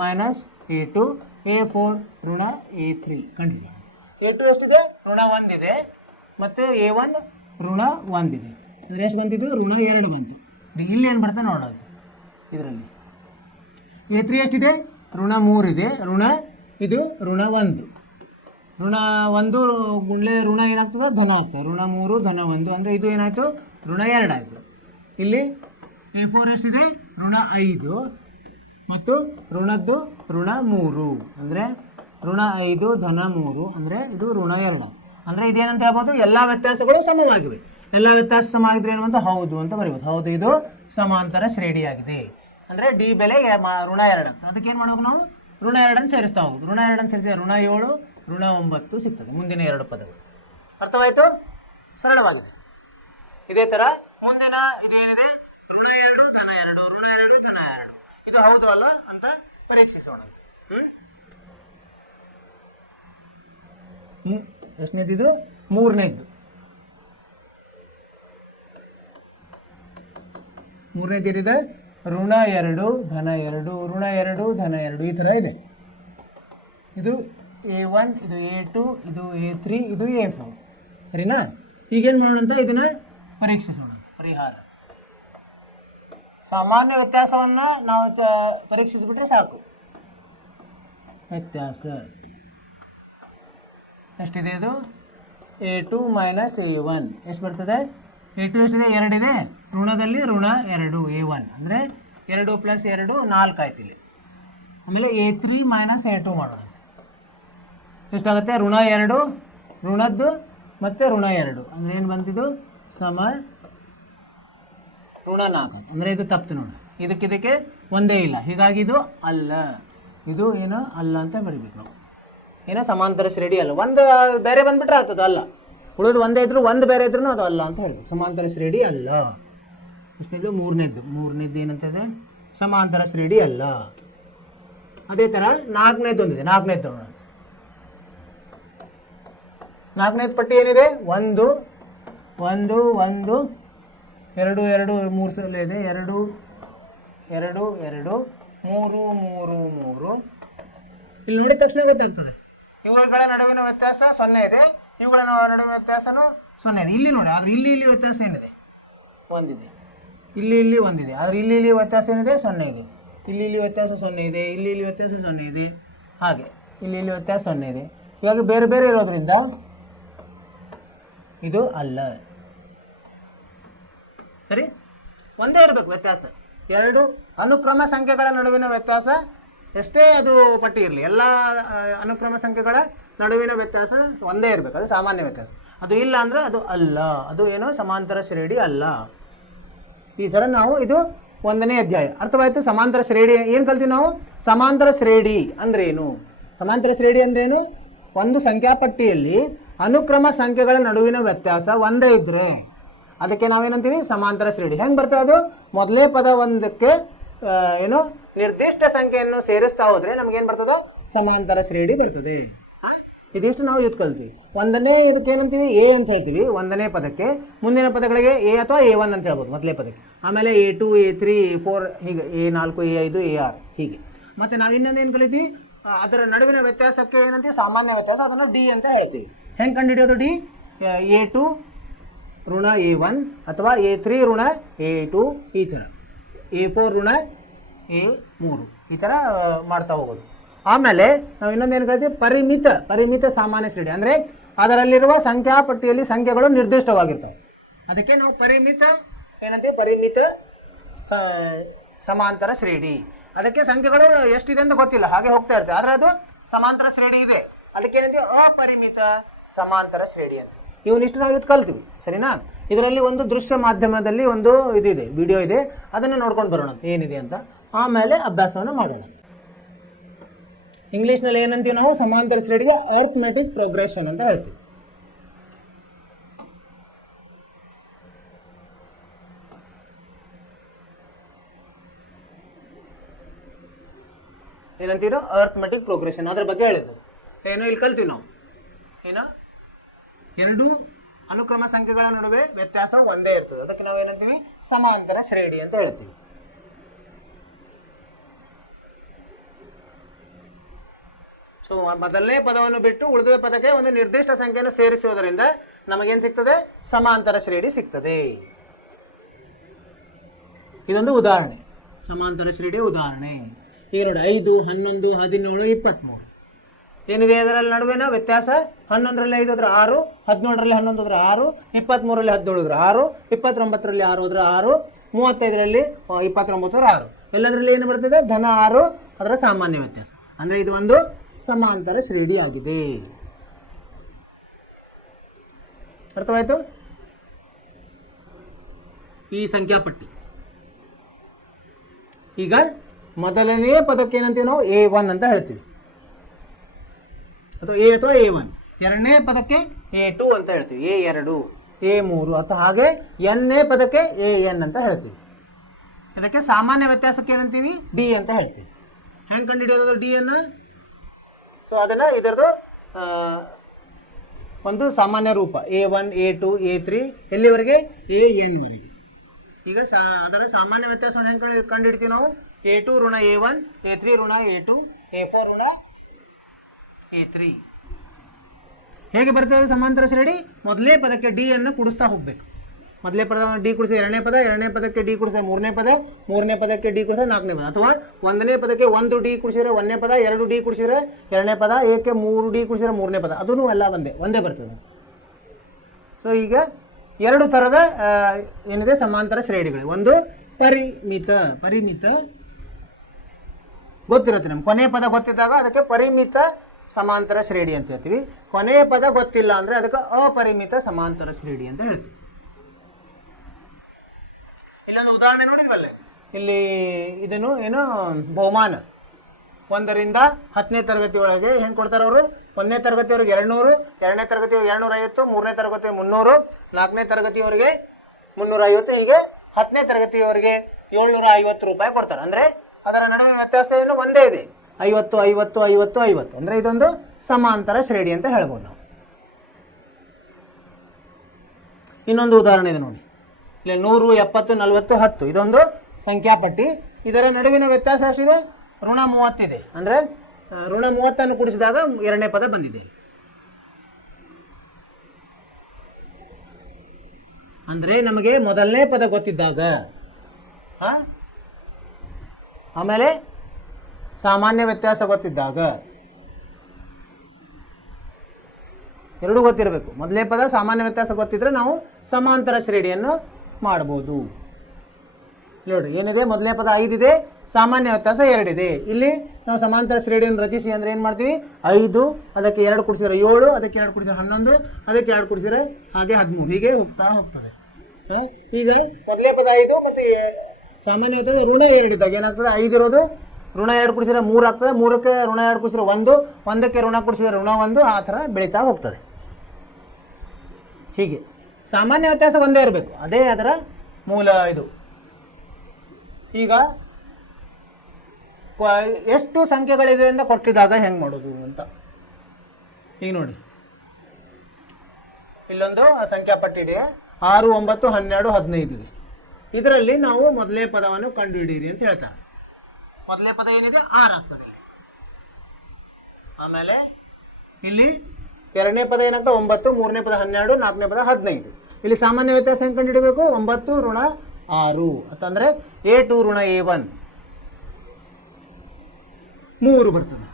ಮೈನಸ್ A2, A4 ಋಣ A3 ಕಂಡುಹಿಡಿಬೇಕು. A2 ಎಷ್ಟಿದೆ, ಋಣ 1 ಇದೆ, ಮತ್ತು A1 ಋಣ 1 ಇದೆ. ಅಂದರೆ ಎಷ್ಟು ಬಂತಿದ್ದು, ಋಣ 2 ಬಂತು. ಇಲ್ಲಿ ಏನು ಬರ್ತದೆ ನೋಡೋದು, ಇದರಲ್ಲಿ A3 ಎಷ್ಟಿದೆ, ಋಣ 3 ಇದೆ, ಇದು ಋಣ 1. ಋಣ 1 ಗುಂಡ್ಲೆ ಋಣ ಏನಾಗ್ತದೆ, ಧನ ಆಗ್ತದೆ. ಋಣ 3 ಧನ 1 ಅಂದರೆ ಇದು ಏನಾಯಿತು, ಋಣ 2 ಆಯಿತು. ಇಲ್ಲಿ A4 ಎಷ್ಟಿದೆ, ಋಣ 5 ಮತ್ತು ಋಣದ್ದು ಋಣ 3 ಅಂದರೆ ಋಣ 5 ಧನ 3 ಅಂದರೆ ಇದು ಋಣ 2. ಅಂದರೆ ಇದೇನಂತ ಹೇಳ್ಬೋದು, ಎಲ್ಲ ವ್ಯತ್ಯಾಸಗಳು ಸಮವಾಗಿವೆ. ಎಲ್ಲ ವ್ಯತ್ಯಾಸ ಸಮ ಆಗಿದ್ರೆ ಏನು ಅಂತ ಹೌದು ಅಂತ ಬರೀಬೋದು. ಹೌದು, ಇದು ಸಮಾಂತರ ಶ್ರೇಣಿಯಾಗಿದೆ. ಅಂದರೆ ಡಿ ಬೆಲೆ ಋಣ 2. ಅದಕ್ಕೆ ಏನು ಮಾಡಬೇಕು ನಾವು, ಋಣ 2 ಸೇರಿಸ್ತಾ ಹೋಗುದು. ಋಣ 2 ಸೇರಿಸಿದ ಋಣ 7 ಋಣ 9 ಸಿಗ್ತದೆ ಮುಂದಿನ 2 ಪದಗಳು. ಅರ್ಥವಾಯಿತು? ಸರಳವಾಗಿದೆ. ಇದೇ ಥರ ಮುಂದಿನ ಇದೇನಿದೆ, ಋಣ 2 ಧನ 2 ಋಣ 2 ಧನ 2. ಇದು ಹೌದು ಅಲ್ಲ ಅಂತ ಪರೀಕ್ಷಿಸೋಣ. ಎಷ್ಟನೇದಿದು, 3ನೇದ್ದು. 3ನೇದು ಏನಿದೆ, ಋಣ 2 ಧನ 2 ಋಣ 2 ಧನ 2 ಈ ಥರ ಇದೆ. ಇದು A1, ಇದು A2, ಇದು A3, ಇದು A4. ಸರಿನಾ? ಈಗೇನು ಮಾಡೋಣ ಅಂತ ಇದನ್ನು ಪರೀಕ್ಷಿಸೋಣ. ಪರಿಹಾರ ಸಾಮಾನ್ಯ ವ್ಯತ್ಯಾಸವನ್ನು ನಾವು ಪರೀಕ್ಷಿಸಿಬಿಟ್ರೆ ಸಾಕು. ವ್ಯತ್ಯಾಸ ಎಷ್ಟಿದೆ, ಇದು A2 ಮೈನಸ್ A1 ಎಷ್ಟು ಬರ್ತದೆ, A2 ಎಷ್ಟಿದೆ, 2 ಇದೆ, ಋಣದಲ್ಲಿ ಋಣ 2 A1 ಅಂದರೆ 2 ಪ್ಲಸ್ 2 4 ಆಯ್ತು ಇಲ್ಲಿ. ಆಮೇಲೆ A3 ಮೈನಸ್ A2 ಮಾಡೋಣ. ಎಷ್ಟಾಗುತ್ತೆ, ಋಣ 2 ಋಣದ್ದು ಮತ್ತು ಋಣ 2 ಅಂದರೆ ಏನು ಬಂತಿದ್ದು ಸಮ ಋಣ 4 ಅಂದರೆ ಇದು ತಪ್ಪು ನೋಡಿ. ಇದಕ್ಕೆ ಒಂದೇ ಇಲ್ಲ, ಹೀಗಾಗಿ ಇದು ಅಲ್ಲ. ಇದು ಏನು ಅಲ್ಲ ಅಂತ ಬರೀಬೇಕು ನಾವು. ಏನೋ ಸಮಾಂತರ ಶ್ರೇಣಿ ಅಲ್ಲ. ಒಂದು ಬೇರೆ ಬಂದುಬಿಟ್ರೆ ಆಗ್ತದೆ ಅಲ್ಲ, ಉಳಿದು ಒಂದೇ ಇದ್ರೂ ಒಂದು ಬೇರೆ ಇದ್ರೂ ಅದು ಅಲ್ಲ ಅಂತ ಹೇಳ್ಬೇಕು. ಸಮಾಂತರ ಶ್ರೇಣಿ ಅಲ್ಲ. ಎಷ್ಟನೇದು? ಮೂರನೇದ್ದು ಏನಂತದೆ? ಸಮಾಂತರ ಶ್ರೇಣಿ ಅಲ್ಲ. ಅದೇ ಥರ ನಾಲ್ಕನೇದು ಒಂದಿದೆ. ನಾಲ್ಕನೇದು ನೋಡೋಣ. ನಾಲ್ಕನೇದು ಪಟ್ಟಿ ಏನಿದೆ? 1 1 1 2 2 3 ಸಲ ಇದೆ. 2 2 2 3 3 3. ಇಲ್ಲಿ ನೋಡಿದ ತಕ್ಷಣ ಗೊತ್ತಾಗ್ತದೆ ಇವುಗಳ ನಡುವಿನ ವ್ಯತ್ಯಾಸ 0 ಇದೆ, ಇವುಗಳ ನಡುವಿನ ವ್ಯತ್ಯಾಸನೂ 0 ಇದೆ. ಇಲ್ಲಿ ನೋಡಿ, ಆದರೆ ಇಲ್ಲಿ ವ್ಯತ್ಯಾಸ ಏನಿದೆ? ಒಂದಿದೆ. ಇಲ್ಲಿ ಒಂದಿದೆ, ಆದರೆ ಇಲ್ಲಿ ವ್ಯತ್ಯಾಸ ಏನಿದೆ? 0 ಇದೆ. ಇಲ್ಲಿ ವ್ಯತ್ಯಾಸ 0 ಇದೆ, ಇಲ್ಲಿ ವ್ಯತ್ಯಾಸ 0 ಇದೆ, ಹಾಗೆ ಇಲ್ಲಿ ವ್ಯತ್ಯಾಸ 0 ಇದೆ. ಇವಾಗ ಬೇರೆ ಬೇರೆ ಇರೋದ್ರಿಂದ ಇದು ಅಲ್ಲ. ಸರಿ, ಒಂದೇ ಇರಬೇಕು ವ್ಯತ್ಯಾಸ. 2 ಅನುಕ್ರಮ ಸಂಖ್ಯೆಗಳ ನಡುವಿನ ವ್ಯತ್ಯಾಸ ಎಷ್ಟೇ ಅದು ಪಟ್ಟಿ ಇರಲಿ, ಎಲ್ಲ ಅನುಕ್ರಮ ಸಂಖ್ಯೆಗಳ ನಡುವಿನ ವ್ಯತ್ಯಾಸ ಒಂದೇ ಇರಬೇಕು. ಅದು ಸಾಮಾನ್ಯ ವ್ಯತ್ಯಾಸ. ಅದು ಇಲ್ಲ ಅಂದರೆ ಅದು ಅಲ್ಲ, ಅದು ಏನೋ ಸಮಾಂತರ ಶ್ರೇಣಿ ಅಲ್ಲ. ಈ ಥರ ನಾವು ಇದು 1ನೇ ಅಧ್ಯಾಯ ಅರ್ಥವಾಯಿತು. ಸಮಾಂತರ ಶ್ರೇಣಿ ಏನು ಕಲ್ತೀವಿ ನಾವು? ಸಮಾಂತರ ಶ್ರೇಣಿ ಅಂದ್ರೇನು? ಸಮಾಂತರ ಶ್ರೇಣಿ ಅಂದ್ರೇನು? ಒಂದು ಸಂಖ್ಯಾಪಟ್ಟಿಯಲ್ಲಿ ಅನುಕ್ರಮ ಸಂಖ್ಯೆಗಳ ನಡುವಿನ ವ್ಯತ್ಯಾಸ ಒಂದೇ ಇದ್ದರೆ ಅದಕ್ಕೆ ನಾವೇನಂತೀವಿ? ಸಮಾಂತರ ಶ್ರೇಣಿ. ಹೆಂಗೆ ಬರ್ತದೆ ಅದು? ಮೊದಲೇ ಪದ ಒಂದಕ್ಕೆ ಏನು ನಿರ್ದಿಷ್ಟ ಸಂಖ್ಯೆಯನ್ನು ಸೇರಿಸ್ತಾ ಹೋದರೆ ನಮಗೇನು ಬರ್ತದೆ? ಸಮಾಂತರ ಶ್ರೇಣಿ ಬರ್ತದೆ. ಇದಿಷ್ಟು ನಾವು ಇದು ಕಲ್ತೀವಿ. 1ನೇ ಇದಕ್ಕೆ ಏನಂತೀವಿ? ಎ ಅಂತ ಹೇಳ್ತೀವಿ 1ನೇ ಪದಕ್ಕೆ. ಮುಂದಿನ ಪದಗಳಿಗೆ ಎ ಅಥವಾ A1 ಅಂತ ಹೇಳ್ಬೋದು ಮೊದಲೇ ಪದಕ್ಕೆ. ಆಮೇಲೆ A2 A3 A4 ಹೀಗೆ A4 A5 A6 ಹೀಗೆ. ಮತ್ತು ನಾವು ಇನ್ನೊಂದು ಏನು ಕಲಿತೀವಿ? ಅದರ ನಡುವಿನ ವ್ಯತ್ಯಾಸಕ್ಕೆ ಏನಂತೀವಿ? ಸಾಮಾನ್ಯ ವ್ಯತ್ಯಾಸ. ಅದನ್ನು ಡಿ ಅಂತ ಹೇಳ್ತೀವಿ. ಹೆಂಗೆ ಕಂಡುಹಿಡಿಯೋದು? ಡಿ A2 ಋಣ A1 ಅಥವಾ A3 ಋಣ A2 ಈ ಥರ, A4 ಋಣ A3 ಈ ಥರ ಮಾಡ್ತಾ ಹೋಗೋದು. ಆಮೇಲೆ ನಾವು ಇನ್ನೊಂದು ಏನು ಕರಿತೀವಿ? ಪರಿಮಿತ ಸಾಮಾನ್ಯ ಶ್ರೇಣಿ. ಅಂದರೆ ಅದರಲ್ಲಿರುವ ಸಂಖ್ಯಾಪಟ್ಟಿಯಲ್ಲಿ ಸಂಖ್ಯೆಗಳು ನಿರ್ದಿಷ್ಟವಾಗಿರ್ತವೆ. ಅದಕ್ಕೆ ನಾವು ಪರಿಮಿತ ಏನಂತೀವಿ? ಪರಿಮಿತ ಸಮಾಂತರ ಶ್ರೇಣಿ. ಅದಕ್ಕೆ ಸಂಖ್ಯೆಗಳು ಎಷ್ಟಿದೆ ಅಂತ ಗೊತ್ತಿಲ್ಲ, ಹಾಗೆ ಹೋಗ್ತಾ ಇರ್ತವೆ, ಆದರೆ ಅದು ಸಮಾಂತರ ಶ್ರೇಣಿ ಇದೆ. ಅದಕ್ಕೆ ಏನಂತೀವಿ? ಅಪರಿಮಿತ ಸಮಾಂತರ ಶ್ರೇಣಿ ಅಂತ. ಇವನಿಷ್ಟು ನಾವು ಇದು ಕಲ್ತೀವಿ, ಸರಿನಾ? ಇದರಲ್ಲಿ ಒಂದು ದೃಶ್ಯ ಮಾಧ್ಯಮದಲ್ಲಿ ಒಂದು ಇದಿದೆ, ವಿಡಿಯೋ ಇದೆ, ಅದನ್ನು ನೋಡ್ಕೊಂಡು ಬರೋಣ ಏನಿದೆ ಅಂತ. ಆಮೇಲೆ ಅಭ್ಯಾಸವನ್ನು ಮಾಡೋಣ. ಇಂಗ್ಲೀಷ್ನಲ್ಲಿ ಏನಂತೀವಿ ನಾವು? ಸಮಾಂತರ ಶ್ರೇಣಿಗೆ ಅರ್ಥಮೆಟಿಕ್ ಪ್ರೋಗ್ರೆಷನ್ ಅಂತ ಹೇಳ್ತೀವಿ. ಏನಂತೀವಿ? Arithmetic progression. ಅದ್ರ ಬಗ್ಗೆ ಹೇಳಿದ್ದು ಏನು ಇಲ್ಲಿ ಕಲ್ತೀವಿ ನಾವು. ಏನು? 2 ಅನುಕ್ರಮ ಸಂಖ್ಯೆಗಳ ನಡುವೆ ವ್ಯತ್ಯಾಸ ಒಂದೇ ಇರ್ತದೆ. ಅದಕ್ಕೆ ನಾವು ಏನಂತೀವಿ? ಸಮಾಂತರ ಶ್ರೇಣಿ ಅಂತ ಹೇಳ್ತೀವಿ. ಸೊ ಮೊದಲನೇ ಪದವನ್ನು ಬಿಟ್ಟು ಉಳಿದ ಪದಕ್ಕೆ ಒಂದು ನಿರ್ದಿಷ್ಟ ಸಂಖ್ಯೆಯನ್ನು ಸೇರಿಸುವುದರಿಂದ ನಮಗೇನು ಸಿಗ್ತದೆ? ಸಮಾಂತರ ಶ್ರೇಣಿ ಸಿಗ್ತದೆ. ಇದೊಂದು ಉದಾಹರಣೆ, ಸಮಾಂತರ ಶ್ರೇಣಿ ಉದಾಹರಣೆ. ಈಗ ನೋಡಿ, 5 11 17 23 ಏನಿದೆ ಅದರಲ್ಲಿ ನಡುವಿನ ವ್ಯತ್ಯಾಸ? 11ರಲ್ಲಿ 5 ಹೋದ್ರೆ 6, 17ರಲ್ಲಿ 11 ಹೋದ್ರೆ 6, 23ರಲ್ಲಿ 17 ಹೋದ್ರೆ 6, 29ರಲ್ಲಿ 6 ಹೋದ್ರೆ 6, 35ರಲ್ಲಿ 29 ಹೋದ್ರೆ 6. ಎಲ್ಲದರಲ್ಲಿ ಏನು ಬರ್ತದೆ? ಧನ 6, ಅದರ ಸಾಮಾನ್ಯ ವ್ಯತ್ಯಾಸ. ಅಂದರೆ ಇದು ಒಂದು ಸಮಾಂತರ ಶ್ರೇಣಿ ಆಗಿದೆ. ಅರ್ಥವಾಯಿತು? ಈ ಸಂಖ್ಯಾಪಟ್ಟಿ. ಈಗ ಮೊದಲನೇ ಪದಕ್ಕೆ ಏನಂತೀವಿ ನಾವು? A1 ಅಂತ ಹೇಳ್ತೀವಿ, ಅಥವಾ ಎ ಅಥವಾ A1. ಎರಡನೇ ಪದಕ್ಕೆ A2 ಅಂತ ಹೇಳ್ತೀವಿ, A2 A3 ಅಥವಾ ಹಾಗೆ n-ನೇ ಪದಕ್ಕೆ AN ಅಂತ ಹೇಳ್ತೀವಿ. ಇದಕ್ಕೆ ಸಾಮಾನ್ಯ ವ್ಯತ್ಯಾಸಕ್ಕೆ ಏನಂತೀವಿ? ಡಿ ಅಂತ ಹೇಳ್ತೀವಿ. ಹೆಂಗೆ ಕಂಡುಹಿಡಿಯೋದು ಡಿ ಅನ್ನು? ಸೊ ಅದನ್ನು ಇದರದು ಒಂದು ಸಾಮಾನ್ಯ ರೂಪ A1 A2 A3 ಎಲ್ಲಿವರೆಗೆ? AN ವರೆಗೆ. ಈಗ ಅದರ ಸಾಮಾನ್ಯ ವ್ಯತ್ಯಾಸವನ್ನು ಹೆಂಗೆ ಕಂಡುಹಿಡ್ತೀವಿ ನಾವು? A2 ಋಣ A1, A3 ಋಣ A2, A4 ಋಣ A3. ಹೇಗೆ ಬರ್ತದೆ ಸಮಾಂತರ ಶ್ರೇಣಿ? ಮೊದಲೇ ಪದಕ್ಕೆ ಡಿ ಅನ್ನು ಕೂಡಿಸ್ತಾ ಹೋಗ್ಬೇಕು. ಮೊದಲೇ ಪದವನ್ನು ಡಿ ಕೂಡಿಸಿದ್ರೆ ಎರಡನೇ ಪದ, ಎರಡನೇ ಪದಕ್ಕೆ ಡಿ ಕೂಡಿಸಿದ್ರೆ ಮೂರನೇ ಪದ, ಮೂರನೇ ಪದಕ್ಕೆ ಡಿ ಕೂಡಿಸಿದ್ರೆ ನಾಲ್ಕನೇ ಪದ. ಅಥವಾ 1ನೇ ಪದಕ್ಕೆ 1 ಡಿ ಕೂಡಿಸಿದ್ರೆ 1ನೇ ಪದ, 2 ಡಿ ಕೂಡಿಸಿದ್ರೆ 2ನೇ ಪದ, ಏಕೆ 3 ಡಿ ಕೂಡಿಸಿದ್ರೆ 3ನೇ ಪದ. ಅದೂ ಎಲ್ಲ ಒಂದೇ ಬರ್ತದೆ. ಸೊ ಈಗ 2 ಥರದ ಏನಿದೆ ಸಮಾಂತರ ಶ್ರೇಣಿಗಳು. ಒಂದು ಪರಿಮಿತ ಗೊತ್ತಿರುತ್ತೆ ನಮ್ಗೆ. ಕೊನೆ ಪದ ಗೊತ್ತಿದ್ದಾಗ ಅದಕ್ಕೆ ಪರಿಮಿತ ಸಮಾಂತರ ಶ್ರೇಣಿ ಅಂತ ಹೇಳ್ತೀವಿ. ಕೊನೆಯ ಪದ ಗೊತ್ತಿಲ್ಲ ಅಂದರೆ ಅದಕ್ಕೆ ಅಪರಿಮಿತ ಸಮಾಂತರ ಶ್ರೇಣಿ ಅಂತ ಹೇಳ್ತೀವಿ. ಇಲ್ಲೊಂದು ಉದಾಹರಣೆ ನೋಡಿದ್ವಲ್ಲೇ, ಇಲ್ಲಿ ಇದನ್ನು ಏನು ಬಹುಮಾನ 1ರಿಂದ 10ನೇ ತರಗತಿ ಒಳಗೆ ಹೆಂಗೆ ಕೊಡ್ತಾರೆ ಅವರು? 1ನೇ ತರಗತಿಯವರೆಗೆ 200, 2ನೇ ತರಗತಿಯವರೆಗೆ 250, 3ನೇ ತರಗತಿ 300, 4ನೇ ತರಗತಿಯವರೆಗೆ 350, ಹೀಗೆ 10ನೇ ತರಗತಿಯವರೆಗೆ 750 ರೂಪಾಯಿ ಕೊಡ್ತಾರೆ. ಅಂದರೆ ಅದರ ನಡುವಿನ ವ್ಯತ್ಯಾಸ ಏನು? ಒಂದೇ ಇದೆ, 50, 50, 50, 50. ಅಂದರೆ ಇದೊಂದು ಸಮಾಂತರ ಶ್ರೇಣಿ ಅಂತ ಹೇಳ್ಬೋದು ನಾವು. ಇನ್ನೊಂದು ಉದಾಹರಣೆ ಇದೆ ನೋಡಿ, ಇಲ್ಲಿ 100, 70, 40, 10 ಇದೊಂದು ಸಂಖ್ಯಾಪಟ್ಟಿ. ಇದರ ನಡುವಿನ ವ್ಯತ್ಯಾಸ ಎಷ್ಟಿದೆ? ಋಣ 30 ಇದೆ. ಅಂದರೆ ಋಣ 30 ಕೂಡಿಸಿದಾಗ 2ನೇ ಪದ ಬಂದಿದೆ. ಅಂದರೆ ನಮಗೆ ಮೊದಲನೇ ಪದ ಗೊತ್ತಿದ್ದಾಗ, ಆಮೇಲೆ ಸಾಮಾನ್ಯ ವ್ಯತ್ಯಾಸ ಗೊತ್ತಿದ್ದಾಗ, ಎರಡೂ ಗೊತ್ತಿರಬೇಕು. ಮೊದಲನೇ ಪದ ಸಾಮಾನ್ಯ ವ್ಯತ್ಯಾಸ ಗೊತ್ತಿದ್ರೆ ನಾವು ಸಮಾಂತರ ಶ್ರೇಣಿಯನ್ನು ಮಾಡ್ಬೋದು. ನೋಡಿ ಏನಿದೆ, ಮೊದಲನೇ ಪದ 5 ಇದೆ, ಸಾಮಾನ್ಯ ವ್ಯತ್ಯಾಸ 2 ಇದೆ. ಇಲ್ಲಿ ನಾವು ಸಮಾಂತರ ಶ್ರೇಣಿಯನ್ನು ರಚಿಸಿ ಅಂದರೆ ಏನು ಮಾಡ್ತೀವಿ? 5 ಅದಕ್ಕೆ 2 ಕೂಡಿಸಿದ್ರೆ 7, ಅದಕ್ಕೆ 2 ಕೂಡಿಸಿದ್ರೆ 11, ಅದಕ್ಕೆ 2 ಕೂಡಿಸಿದ್ರೆ ಹಾಗೆ 13, ಹೀಗೆ ಹೋಗ್ತಾ ಹೋಗ್ತದೆ. ಈಗ ಮೊದಲನೇ ಪದ 5 ಮತ್ತು ಸಾಮಾನ್ಯ ವ್ಯತ್ಯಾಸ ಋಣ 2 ಇದ್ದಾಗ ಏನಾಗ್ತದೆ? 5 ಇರೋದು ಋಣ 2 ಕೂಡಿಸಿದ್ರೆ 3 ಆಗ್ತದೆ, 3ಕ್ಕೆ ಋಣ 2 ಕೂಡಿಸಿದ್ರೆ 1, 1ಕ್ಕೆ ಋಣ ಕೂಡಿಸಿದ್ರೆ ಋಣ 1, ಆ ಥರ ಬೆಳೀತಾ ಹೋಗ್ತದೆ. ಹೀಗೆ ಸಾಮಾನ್ಯ ವ್ಯತ್ಯಾಸ ಒಂದೇ ಇರಬೇಕು, ಅದೇ ಅದರ ಮೂಲ ಇದು. ಈಗ ಎಷ್ಟು ಸಂಖ್ಯೆಗಳಿದೆ ಅಂತ ಕೊಟ್ಟಿದಾಗ ಹೆಂಗೆ ಮಾಡೋದು ಅಂತ ಈಗ ನೋಡಿ, ಇಲ್ಲೊಂದು ಸಂಖ್ಯಾಪಟ್ಟಿ ಇದೆ, 6, 9, 12, 15 ಇದೆ. ಇದರಲ್ಲಿ ನಾವು ಮೊದಲನೇ ಪದವನ್ನು ಕಂಡುಹಿಡಿಯಿರಿ ಅಂತ ಹೇಳ್ತಾರೆ. ಮೊದಲನೇ ಪದ ಏನಿದೆ? 6 ಆಗ್ತದೆ. ಆಮೇಲೆ ಇಲ್ಲಿ 2ನೇ ಪದ ಏನಾಗ್ತದೆ? 9, 3ನೇ ಪದ 12, 4ನೇ ಪದ 15. ಇಲ್ಲಿ ಸಾಮಾನ್ಯ ವ್ಯತ್ಯಾಸ ಹೆಂಗೆ ಕಂಡುಹಿಡಬೇಕು? 9 ಋಣ 6 ಅಂತಂದರೆ A2 ಋಣ A1 3 ಬರ್ತದೆ.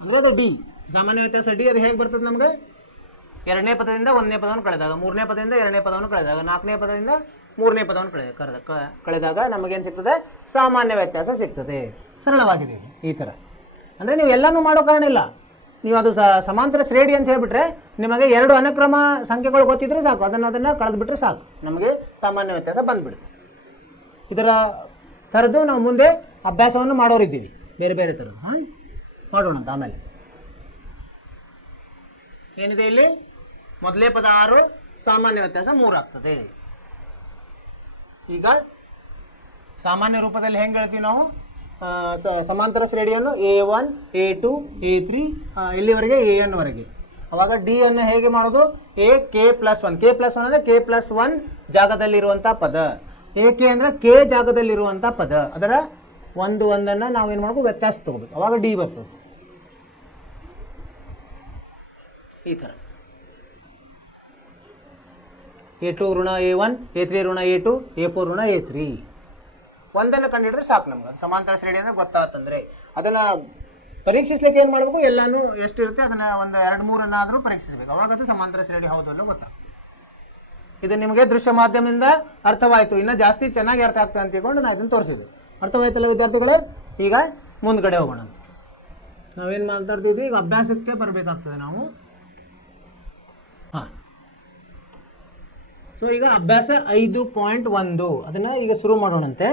ಅಂದ್ರೆ ಅದು ಡಿ ಸಾಮಾನ್ಯ ವ್ಯತ್ಯಾಸ ಡಿ. ಅದು ಹೇಗೆ ಬರ್ತದೆ ನಮಗೆ? 2ನೇ ಪದದಿಂದ 1ನೇ ಪದವನ್ನು ಕಳೆದಾಗ, 3ನೇ ಪದದಿಂದ 2ನೇ ಪದವನ್ನು ಕಳೆದಾಗ, 4ನೇ ಪದದಿಂದ 3ನೇ ಪದವನ್ನು ಕಳೆದಾಗ ನಮಗೇನು ಸಿಗ್ತದೆ? ಸಾಮಾನ್ಯ ವ್ಯತ್ಯಾಸ ಸಿಗ್ತದೆ. ಸರಳವಾಗಿದೆ ಈ ಥರ. ಅಂದರೆ ನೀವು ಎಲ್ಲನೂ ಮಾಡೋ ಕಾರಣ ಇಲ್ಲ, ನೀವು ಅದು ಸಮಾಂತರ ಶ್ರೇಣಿ ಅಂತ ಹೇಳಿಬಿಟ್ರೆ ನಿಮಗೆ 2 ಅನುಕ್ರಮ ಸಂಖ್ಯೆಗಳು ಗೊತ್ತಿದ್ರೆ ಸಾಕು, ಅದನ್ನು ಕಳೆದುಬಿಟ್ರೆ ಸಾಕು, ನಮಗೆ ಸಾಮಾನ್ಯ ವ್ಯತ್ಯಾಸ ಬಂದುಬಿಡುತ್ತೆ. ಇದರ ಥರದ್ದು ನಾವು ಮುಂದೆ ಅಭ್ಯಾಸವನ್ನು ಮಾಡೋರಿದ್ದೀವಿ, ಬೇರೆ ಬೇರೆ ಥರದ್ದು. ಮಾಡೋಣ ಅಂತ. ಆಮೇಲೆ ಏನಿದೆ ಇಲ್ಲಿ? ಮೊದಲೇ ಪದ 6, ಸಾಮಾನ್ಯ ವ್ಯತ್ಯಾಸ 3 ಆಗ್ತದೆ. ಈಗ ಸಾಮಾನ್ಯ ರೂಪದಲ್ಲಿ ಹೆಂಗೆ ಹೇಳ್ತೀವಿ ನಾವು? ಸಮಾಂತರ ಶ್ರೇಣಿಯನ್ನು A1, A2, A3 ಇಲ್ಲಿವರೆಗೆ AN ವರೆಗೆ. ಅವಾಗ ಡಿ ಅನ್ನು ಹೇಗೆ ಮಾಡೋದು? AK+1. K+1 ಅಂದರೆ K+1 ಜಾಗದಲ್ಲಿರುವಂಥ ಪದ. AK ಅಂದರೆ K ಜಾಗದಲ್ಲಿರುವಂಥ ಪದ. ಅದರ ಒಂದನ್ನು ನಾವೇನು ಮಾಡಬೇಕು? ವ್ಯತ್ಯಾಸ ತಗೋಬೇಕು, ಅವಾಗ ಡಿ ಬರ್ತದೆ. ಈ ಥರ A2 ಋಣ A1, A3 ಋಣ A2, A4 ಋಣ A3 ಒಂದನ್ನು ಕಂಡುಹಿಡಿದ್ರೆ ಸಾಕು ನಮ್ಗೆ. ಅದು ಸಮಾಂತರ ಶ್ರೇಣಿ ಅಂದರೆ ಗೊತ್ತಾಗ್ತಂದ್ರೆ ಅದನ್ನು ಪರೀಕ್ಷಿಸ್ಲಿಕ್ಕೆ ಏನು ಮಾಡಬೇಕು? ಎಲ್ಲನೂ ಎಷ್ಟಿರುತ್ತೆ ಅದನ್ನು ಒಂದು 2-3 ಆದರೂ ಪರೀಕ್ಷಿಸಬೇಕು, ಅವಾಗ ಅದು ಸಮಾಂತರ ಶ್ರೇಣಿ ಹೌದು ಅಲ್ಲೋ ಗೊತ್ತಾಗ್ತದೆ. ಇದು ನಿಮಗೆ ದೃಶ್ಯ ಮಾಧ್ಯಮದಿಂದ ಅರ್ಥವಾಯಿತು. ಇನ್ನೂ ಜಾಸ್ತಿ ಚೆನ್ನಾಗಿ ಅರ್ಥ ಆಗ್ತದೆ ಅಂತ ತಿಳ್ಕೊಂಡು ನಾನು ಇದನ್ನು ತೋರಿಸಿದೆ. ಅರ್ಥವಾಯ್ತಲ್ಲ ವಿದ್ಯಾರ್ಥಿಗಳು? ಈಗ ಮುಂದ್ಗಡೆ ಹೋಗೋಣ. ನಾವೇನು ಮಾತಾಡ್ತಿದ್ವಿ? ಈಗ ಅಭ್ಯಾಸಕ್ಕೆ ಬರಬೇಕಾಗ್ತದೆ ನಾವು. ಹಾಂ, ಸೊ ಈಗ ಅಭ್ಯಾಸ 5.1 ಅದನ್ನು ಈಗ ಶುರು ಮಾಡೋಣಂತೆ.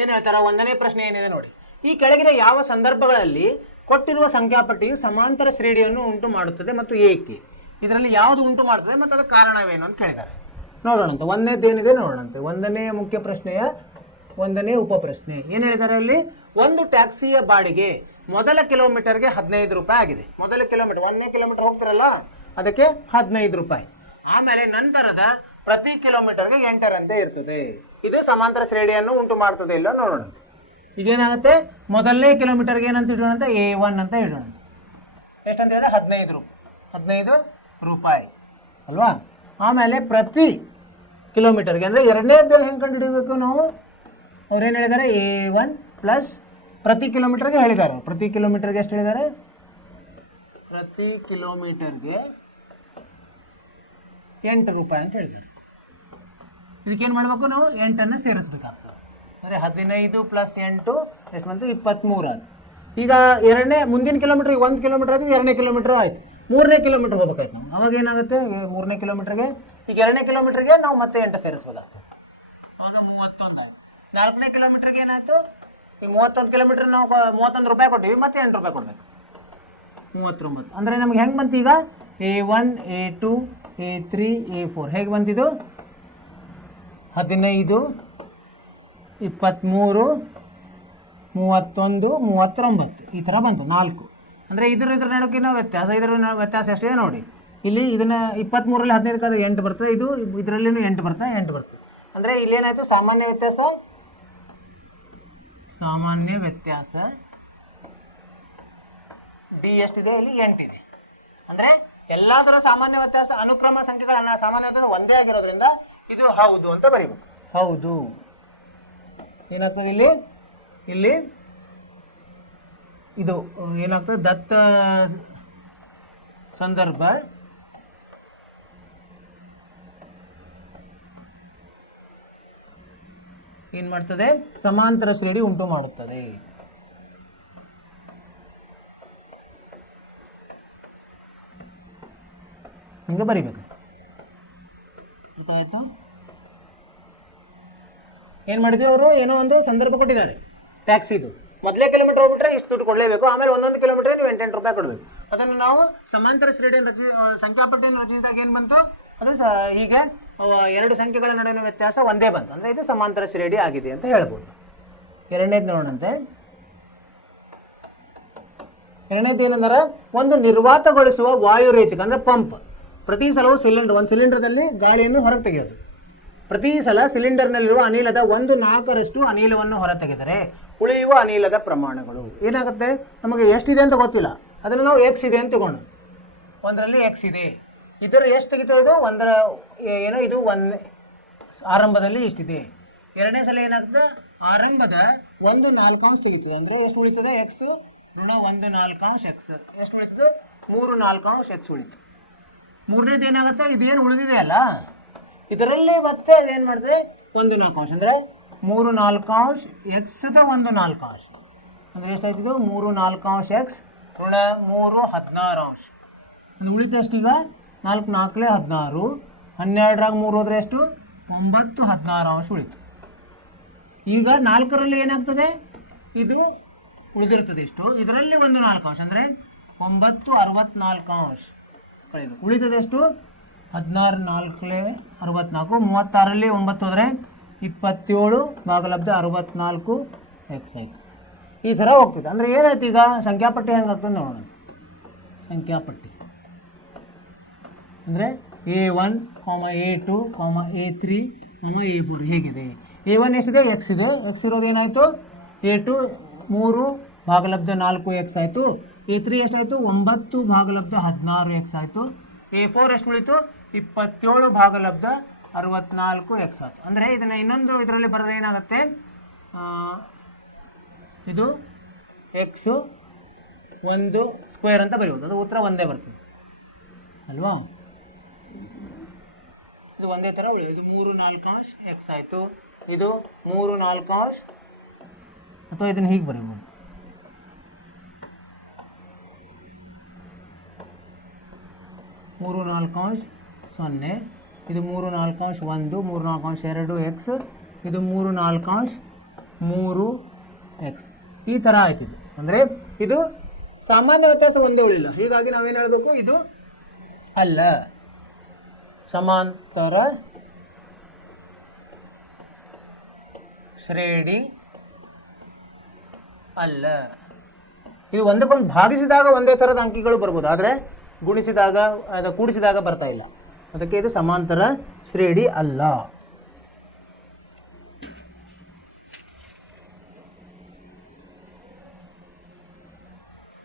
ಏನು ಹೇಳ್ತಾರ? 1ನೇ ಪ್ರಶ್ನೆ ಏನಿದೆ ನೋಡಿ. ಈ ಕೆಳಗಿನ ಯಾವ ಸಂದರ್ಭಗಳಲ್ಲಿ ಕೊಟ್ಟಿರುವ ಸಂಖ್ಯಾಪಟ್ಟಿಯು ಸಮಾಂತರ ಶ್ರೇಣಿಯನ್ನು ಉಂಟು ಮಾಡುತ್ತದೆ ಮತ್ತು ಏಕೆ? ಇದರಲ್ಲಿ ಯಾವುದು ಉಂಟು ಮಾಡುತ್ತದೆ ಮತ್ತು ಅದರ ಕಾರಣವೇನು ಅಂತ ಕೇಳಿದ್ದಾರೆ. ನೋಡೋಣಂತೆ. 1ನೇದೇನಿದೆ ನೋಡೋಣಂತೆ. 1ನೇ ಮುಖ್ಯ ಪ್ರಶ್ನೆಯ 1ನೇ ಉಪಪ್ರಶ್ನೆ ಏನು ಹೇಳಿದ್ದಾರೆ ಅಲ್ಲಿ? ಒಂದು ಟ್ಯಾಕ್ಸಿಯ ಬಾಡಿಗೆ ಮೊದಲ ಕಿಲೋಮೀಟರ್ಗೆ 15 ರೂಪಾಯಿ ಆಗಿದೆ. ಮೊದಲ ಕಿಲೋಮೀಟರ್ 1ನೇ ಕಿಲೋಮೀಟರ್ ಹೋಗ್ತಿರಲ್ಲ ಅದಕ್ಕೆ 15 ರೂಪಾಯಿ. ಆಮೇಲೆ ನಂತರದ ಪ್ರತಿ ಕಿಲೋಮೀಟರ್ಗೆ 8 ರಂತೆ ಇರ್ತದೆ. ಇದು ಸಮಾಂತರ ಶ್ರೇಣಿಯನ್ನು ಉಂಟು ಮಾಡ್ತದೆ ಇಲ್ಲ ನೋಡೋಣ. ಈಗೇನಾಗುತ್ತೆ? ಮೊದಲನೇ ಕಿಲೋಮೀಟರ್ಗೆ ಏನಂತ ಇಡೋಣಂತೆ? A1 ಅಂತ ಇಡೋಣ. ಎಷ್ಟಂತ ಹೇಳಿದ್ರೆ 15 ರೂಪಾಯಿ ಅಲ್ವಾ? ಆಮೇಲೆ ಪ್ರತಿ ಕಿಲೋಮೀಟರ್ಗೆ ಅಂದರೆ ಎರಡನೇದು ಹೆಂಗೆ ಕಂಡು ಹಿಡಿಬೇಕು ನಾವು? ಅವ್ರೇನು ಹೇಳಿದ್ದಾರೆ? A1 ಪ್ಲಸ್ ಪ್ರತಿ ಕಿಲೋಮೀಟರ್ಗೆ ಹೇಳಿದ್ದಾರೆ. ಪ್ರತಿ ಕಿಲೋಮೀಟರ್ಗೆ ಎಷ್ಟು ಹೇಳಿದ್ದಾರೆ? ಪ್ರತಿ ಕಿಲೋಮೀಟರ್ಗೆ 8 ರೂಪಾಯಿ ಅಂತ ಹೇಳಿದ್ದಾರೆ. ಇದಕ್ಕೇನು ಮಾಡಬೇಕು, ನಾವು 8ಅನ್ನು ಸೇರಿಸ್ಬೇಕಾಗ್ತದೆ. ಅಂದರೆ 15 + 8 ಎಷ್ಟು ಬಂತು, 23 ಆಯ್ತು. ಈಗ ಮುಂದಿನ ಕಿಲೋಮೀಟ್ರಿಗೆ 1 ಕಿಲೋಮೀಟ್ರ್ ಆಯ್ತು, 2ನೇ ಕಿಲೋಮೀಟ್ರ್ ಆಯ್ತು, 3ನೇ ಕಿಲೋಮೀಟ್ರ್ ಹೋಗ್ಬೇಕಾಯ್ತು ನಾವು. ಅವಾಗ ಏನಾಗುತ್ತೆ, 3ನೇ ಕಿಲೋಮೀಟ್ರಿಗೆ ಈಗ 2ನೇ ಕಿಲೋಮೀಟ್ರಿಗೆ ನಾವು ಮತ್ತೆ 8 ಸೇರಿಸ್ಬೇಕಾಗ್ತದೆ. ಆವಾಗ 31 ಆಯ್ತು. 4ನೇ ಕಿಲೋಮೀಟ್ರಿಗೆ ಏನಾಯ್ತು, ಈ 31 ಕಿಲೋಮೀಟ್ರ್ ನಾವು 31 ರೂಪಾಯಿ ಕೊಟ್ಟಿವಿ, ಮತ್ತೆ 8 ರೂಪಾಯಿ ಕೊಡಬೇಕು, 39. ಅಂದರೆ ನಮ್ಗೆ ಹೆಂಗೆ ಬಂತು ಈಗ, A1 A2 A3 A4 ಹೇಗೆ ಬಂತಿದ್ದು, 15 23 31 39 ಈ ಥರ ಬಂತು 4. ಅಂದರೆ ಇದ್ರ ನಡುಕಿನ ವ್ಯತ್ಯಾಸ, ವ್ಯತ್ಯಾಸ ಎಷ್ಟಿದೆ ನೋಡಿ. ಇಲ್ಲಿ ಇದನ್ನು 23ರಲ್ಲಿ 15 ಕಾದ್ರೆ 8 ಬರ್ತದೆ, ಇದರಲ್ಲಿನೂ 8 ಬರ್ತದೆ, 8 ಬರ್ತದೆ. ಅಂದರೆ ಇಲ್ಲೇನಾಯಿತು, ಸಾಮಾನ್ಯ ವ್ಯತ್ಯಾಸ ಡಿ ಎಷ್ಟಿದೆ, ಇಲ್ಲಿ 8 ಇದೆ. ಅಂದರೆ ಎಲ್ಲದರ ಸಾಮಾನ್ಯ ವ್ಯತ್ಯಾಸ ಅನುಕ್ರಮ ಸಂಖ್ಯೆಗಳ ಸಾಮಾನ್ಯ ವ್ಯತ್ಯಾಸ ಒಂದೇ ಆಗಿರೋದ್ರಿಂದ ಇದು ಹೌದು ಅಂತ ಬರೀಬೇಕು. ಹೌದು ಏನಾಗ್ತದೆ, ಇಲ್ಲಿ ಇದು ಏನಾಗ್ತದೆ, ದತ್ತ ಸಂದರ್ಭ ಏನು ಮಾಡ್ತದೆ, ಸಮಾಂತರ ಶ್ರೇಣಿ ಉಂಟು ಮಾಡುತ್ತದೆ. ಹಂಗೆ ಬರಿಬೇಕು. ಗೊತ್ತಾಯ್ತು? ಏನು ಮಾಡಿದ್ವಿ, ಅವರು ಏನೋ ಒಂದು ಸಂದರ್ಭ ಕೊಟ್ಟಿದ್ದಾರೆ, ಟ್ಯಾಕ್ಸಿದು. ಮೊದಲೇ ಕಿಲೋಮೀಟರ್ ಹೋಗ್ಬಿಟ್ರೆ ಇಷ್ಟು ದುಡ್ಡು ಕೊಡಲೇಬೇಕು, ಆಮೇಲೆ ಒಂದೊಂದು ಕಿಲೋಮೀಟರ್ ನೀವು 8 ರೂಪಾಯಿ ಕೊಡಬೇಕು. ಅದನ್ನು ನಾವು ಸಮಾಂತರ ಶ್ರೇಣಿಯನ್ನು ಸಂಖ್ಯಾಪಟ್ಟಿಯನ್ನು ರಚಿಸಿದಾಗ ಏನು ಬಂತು, ಅದು ಹೀಗೆ 2 ಸಂಖ್ಯೆಗಳ ನಡುವಿನ ವ್ಯತ್ಯಾಸ ಒಂದೇ ಬಂತು. ಅಂದರೆ ಇದು ಸಮಾಂತರ ಶ್ರೇಣಿ ಆಗಿದೆ ಅಂತ ಹೇಳ್ಬೋದು. ಎರಡನೇದು ನೋಡೋಣಂತೆ. ಎರಡನೇದು ಏನಂದ್ರೆ, ಒಂದು ನಿರ್ವಾತಗೊಳಿಸುವ ವಾಯುರೇಚಕ ಅಂದರೆ ಪಂಪ್. ಪ್ರತಿ ಸಲವೂ ಒಂದು ಸಿಲಿಂಡರ್ದಲ್ಲಿ ಗಾಳಿಯನ್ನು ಹೊರಗೆ ತೆಗೆಯೋದು. ಪ್ರತಿ ಸಲ ಸಿಲಿಂಡರ್ನಲ್ಲಿರುವ ಅನಿಲದ 1/4ರಷ್ಟು ಅನಿಲವನ್ನು ಹೊರತೆಗೆದರೆ ಉಳಿಯುವ ಅನಿಲದ ಪ್ರಮಾಣಗಳು ಏನಾಗುತ್ತೆ, ನಮಗೆ ಎಷ್ಟಿದೆ ಅಂತ ಗೊತ್ತಿಲ್ಲ, ಅದನ್ನು ನಾವು ಎಕ್ಸ್ ಇದೆ ಅಂತ ತಗೊಂಡು, ಒಂದರಲ್ಲಿ ಎಕ್ಸ್ ಇದೆ, ಇದರ ಎಷ್ಟು ತೆಗಿತೋ ಇದು ಇದು ಆರಂಭದಲ್ಲಿ ಇಷ್ಟಿದೆ. ಎರಡನೇ ಸಲ ಏನಾಗ್ತದೆ, ಆರಂಭದ 1/4 ತೆಗಿತದೆ. ಅಂದರೆ ಎಷ್ಟು ಉಳಿತದೆ, ಎಕ್ಸು ಋಣ 1/4 ಎಕ್ಸ್, ಎಷ್ಟು ಉಳಿತದೆ, 3/4 ಎಕ್ಸ್ ಉಳಿತು. ಮೂರನೇದು ಏನಾಗುತ್ತೆ, ಇದೇನು ಉಳಿದಿದೆ ಅಲ್ಲ, ಇದರಲ್ಲಿ ಮತ್ತೆ ಅದೇನು ಮಾಡ್ತದೆ, 1/4 ಅಂದರೆ 3/4 ಎಕ್ಸ್ದ 1/4 ಅಂದರೆ ಎಷ್ಟಾಯ್ತಿದ್ದು, 3/4 ಎಕ್ಸ್ ಋಣ 3 16 ಅಂದರೆ ಉಳಿತು ಎಷ್ಟೀಗ, 4 4 16, 12ರಾಗ 3 ಹೋದರೆ ಎಷ್ಟು, 9 16 ಉಳಿತು. ಈಗ 4ರಲ್ಲಿ ಏನಾಗ್ತದೆ, ಇದು ಉಳಿದಿರ್ತದೆ ಇಷ್ಟು, ಇದರಲ್ಲಿ 1/4 ಅಂದರೆ 9 64 ಕಳೆದು ಉಳಿತದೆ ಎಷ್ಟು, 16 4 64, 36ರಲ್ಲಿ 9 ಹೋದರೆ 27 ಭಾಗಲಬ್ಧ 64 ಎಕ್ಸ್ ಆಯಿತು. ಈ ಥರ ಹೋಗ್ತಿದೆ. ಅಂದರೆ ಏನಾಯ್ತು, ಈಗ ಸಂಖ್ಯಾಪಟ್ಟಿ ಹೆಂಗಾಗ್ತದೆ ನೋಡೋಣ. ಸಂಖ್ಯಾಪಟ್ಟಿ ಅಂದರೆ A1, A2, A3, A4 ಹೇಗಿದೆ. A1 ಎಷ್ಟಿದೆ, ಎಕ್ಸ್ ಇದೆ, ಎಕ್ಸ್ ಇರೋದು ಏನಾಯಿತು, A2 3 ಭಾಗಲಬ್ಧ 4 ಎಕ್ಸ್ ಆಯಿತು. A3 ಎಷ್ಟಾಯಿತು, 9 ಭಾಗಲಬ್ಧ 16 ಎಕ್ಸ್ ಆಯಿತು. A4 ಎಷ್ಟು ಉಳಿತು, 27 ಭಾಗಲಬ್ಧ 64 ಎಕ್ಸ್ ಆಯಿತು. ಅಂದರೆ ಇದನ್ನು ಇನ್ನೊಂದು ಇದರಲ್ಲಿ ಬರೆದ್ರೆ ಏನಾಗುತ್ತೆ, ಇದು ಎಕ್ಸು 1 ಸ್ಕ್ವೇರ್ ಅಂತ ಬರೆಯುವುದು, ಅದು ಉತ್ತರ ಒಂದೇ ಬರ್ತದೆ ಅಲ್ವಾ. ಇದು ಒಂದೇ ಥರ ಉಳಿಯೋದು, 3/4 ಎಕ್ಸ್ ಆಯಿತು, ಇದು 3/4, ಅಥವಾ ಇದನ್ನು ಹೀಗೆ ಬರೀಬೋದು, 3/4 0, ಇದು 3/4 1, 3/4 2 ಎಕ್ಸ್, ಇದು 3/4 3 ಎಕ್ಸ್. ಈ ಥರ ಆಯ್ತಿದೆ. ಅಂದರೆ ಇದು ಸಾಮಾನ್ಯ ವ್ಯತ್ಯಾಸ ಒಂದೇ ಉಳಿಲ್ಲ. ಹೀಗಾಗಿ ನಾವೇನು ಹೇಳಬೇಕು, ಇದು ಅಲ್ಲ, ಸಮಾಂತರ ಶ್ರೇಣಿ ಅಲ್ಲ. ಇದು ಒಂದಕ್ಕೊಂದು ಭಾಗಿಸಿದಾಗ ಒಂದೇ ಥರದ ಅಂಕಿಗಳು ಬರ್ಬೋದು, ಆದರೆ ಗುಣಿಸಿದಾಗ ಅಥವಾ ಕೂಡಿಸಿದಾಗ ಬರ್ತಾ ಇಲ್ಲ. ಅದಕ್ಕೆ ಇದು ಸಮಾಂತರ ಶ್ರೇಣಿ ಅಲ್ಲ.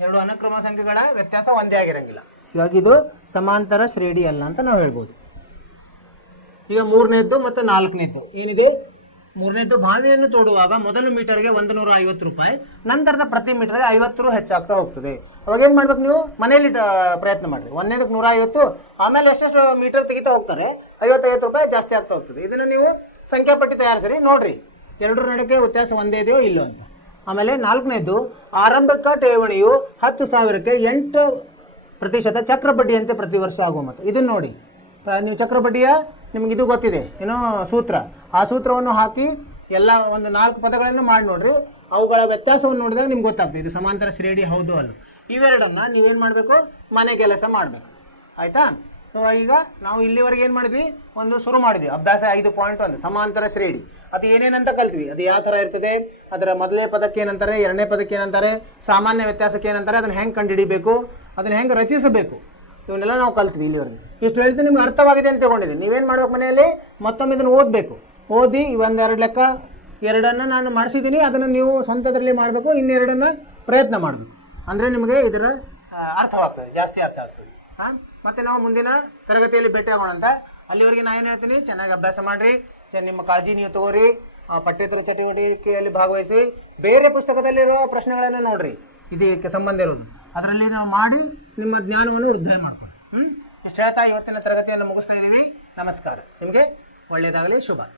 ಎರಡು ಅನುಕ್ರಮ ಸಂಖ್ಯೆಗಳ ವ್ಯತ್ಯಾಸ ಒಂದೇ ಆಗಿರಂಗಿಲ್ಲ, ಹೀಗಾಗಿ ಇದು ಸಮಾಂತರ ಶ್ರೇಣಿ ಅಲ್ಲ ಅಂತ ನಾವು ಹೇಳ್ಬೋದು. ಈಗ ಮೂರನೇದ್ದು ಮತ್ತು ನಾಲ್ಕನೇದ್ದು ಏನಿದೆ, ಮೂರನೇದು ಬಾವಿಯನ್ನು ತೋಡುವಾಗ ಮೊದಲು ಮೀಟರ್ಗೆ 150 ರೂಪಾಯಿ, ನಂತರದ ಪ್ರತಿ ಮೀಟರ್ಗೆ 50 ರು ಹೆಚ್ಚಾಗ್ತಾ ಹೋಗ್ತದೆ. ಅವಾಗ ಏನು ಮಾಡ್ಬೇಕು ನೀವು ಮನೆಯಲ್ಲಿ ಪ್ರಯತ್ನ ಮಾಡಿರಿ. ಒಂದನೇದಕ್ಕೆ 150, ಆಮೇಲೆ ಎಷ್ಟೆಷ್ಟು ಮೀಟರ್ ತೆಗಿತಾ ಹೋಗ್ತಾರೆ 50 ರೂಪಾಯಿ ಜಾಸ್ತಿ ಆಗ್ತಾ ಹೋಗ್ತದೆ. ಇದನ್ನು ನೀವು ಸಂಖ್ಯಾಪಟ್ಟಿ ತಯಾರಿಸಿರಿ, ನೋಡ್ರಿ ಎರಡರ ನಡುವೆ ವ್ಯತ್ಯಾಸ ಒಂದೇ ಇದೆಯೋ ಇಲ್ಲೋ ಅಂತ. ಆಮೇಲೆ ನಾಲ್ಕನೇದು ಆರಂಭಿಕ ಠೇವಣಿಯು 10,000ಕ್ಕೆ 8% ಚಕ್ರಬಡ್ಡಿಯಂತೆ ಪ್ರತಿ ವರ್ಷ ಆಗುವ ಮೊತ್ತ. ಇದನ್ನು ನೋಡಿ, ನೀವು ಚಕ್ರಬಡ್ಡಿಯ ನಿಮ್ಗೆ ಇದು ಗೊತ್ತಿದೆ ಏನೋ ಸೂತ್ರ, ಆ ಸೂತ್ರವನ್ನು ಹಾಕಿ ಎಲ್ಲ ಒಂದು 4 ಪದಗಳನ್ನು ಮಾಡಿ ನೋಡ್ರಿ. ಅವುಗಳ ವ್ಯತ್ಯಾಸವನ್ನು ನೋಡಿದಾಗ ನಿಮ್ಗೆ ಗೊತ್ತಾಗ್ತದೆ ಇದು ಸಮಾಂತರ ಶ್ರೇಣಿ ಹೌದು ಅಲ್ಲ. ಇವೆರಡನ್ನು ನೀವೇನು ಮಾಡಬೇಕು, ಮನೆ ಕೆಲಸ ಮಾಡಬೇಕು. ಆಯಿತಾ? ಸೊ ಈಗ ನಾವು ಇಲ್ಲಿವರೆಗೆ ಏನು ಮಾಡಿದ್ವಿ, ಒಂದು ಶುರು ಮಾಡಿದ್ವಿ ಅಭ್ಯಾಸ 5.1 ಸಮಾಂತರ ಶ್ರೇಣಿ. ಅದು ಏನೇನಂತ ಕಲ್ತ್ವಿ, ಅದು ಯಾವ ಥರ ಇರ್ತದೆ, ಅದರ ಮೊದಲನೇ ಪದಕ್ಕೆ ಏನಂತಾರೆ, ಎರಡನೇ ಪದಕ್ಕೆ ಏನಂತಾರೆ, ಸಾಮಾನ್ಯ ವ್ಯತ್ಯಾಸಕ್ಕೆ ಏನಂತಾರೆ, ಅದನ್ನು ಹೆಂಗೆ ಕಂಡುಹಿಡಿಬೇಕು, ಅದನ್ನು ಹೆಂಗೆ ರಚಿಸಬೇಕು, ಇವನ್ನೆಲ್ಲ ನಾವು ಕಲ್ತ್ವಿ ಇಲ್ಲಿವರೆಗೆ. ಇಷ್ಟು ಹೇಳ್ತೀನಿ, ನಿಮ್ಗೆ ಅರ್ಥವಾಗಿದೆ ಅಂತ ತಗೊಂಡಿದ್ದೀನಿ. ನೀವೇನು ಮಾಡ್ಬೇಕು, ಮನೆಯಲ್ಲಿ ಮತ್ತೊಮ್ಮೆ ಇದನ್ನು ಓದಬೇಕು. ಓದಿ ಒಂದೆರಡು ಲೆಕ್ಕ ಎರಡನ್ನು ನಾನು ಮಾಡಿಸಿದ್ದೀನಿ, ಅದನ್ನು ನೀವು ಸ್ವಂತದಲ್ಲಿ ಮಾಡಬೇಕು, ಇನ್ನೆರಡನ್ನು ಪ್ರಯತ್ನ ಮಾಡಬೇಕು. ಅಂದರೆ ನಿಮಗೆ ಇದರ ಅರ್ಥವಾಗ್ತದೆ, ಜಾಸ್ತಿ ಅರ್ಥ ಆಗ್ತದೆ. ಹಾಂ, ಮತ್ತು ನಾವು ಮುಂದಿನ ತರಗತಿಯಲ್ಲಿ ಭೇಟಿ ಆಗೋಣ ಅಂತ. ಅಲ್ಲಿವರೆಗೆ ನಾನು ಏನು ಹೇಳ್ತೀನಿ, ಚೆನ್ನಾಗಿ ಅಭ್ಯಾಸ ಮಾಡಿರಿ, ನಿಮ್ಮ ಕಾಳಜಿ ನೀವು ತಗೋರಿ, ಪಠ್ಯೇತರ ಚಟುವಟಿಕೆಯಲ್ಲಿ ಭಾಗವಹಿಸಿ, ಬೇರೆ ಪುಸ್ತಕದಲ್ಲಿರೋ ಪ್ರಶ್ನೆಗಳನ್ನು ನೋಡಿರಿ, ಇದಕ್ಕೆ ಸಂಬಂಧ ಇರೋದು ಅದರಲ್ಲಿ ನಾವು ಮಾಡಿ ನಿಮ್ಮ ಜ್ಞಾನವನ್ನು ವೃದ್ಧಿ ಮಾಡ್ಕೊಳ್ಳಿ. ಇಷ್ಟು ಹೇಳ್ತಾ ಇವತ್ತಿನ ತರಗತಿಯನ್ನು ಮುಗಿಸ್ತಾ ಇದ್ದೀವಿ. ನಮಸ್ಕಾರ, ನಿಮಗೆ ಒಳ್ಳೆಯದಾಗಲಿ, ಶುಭ.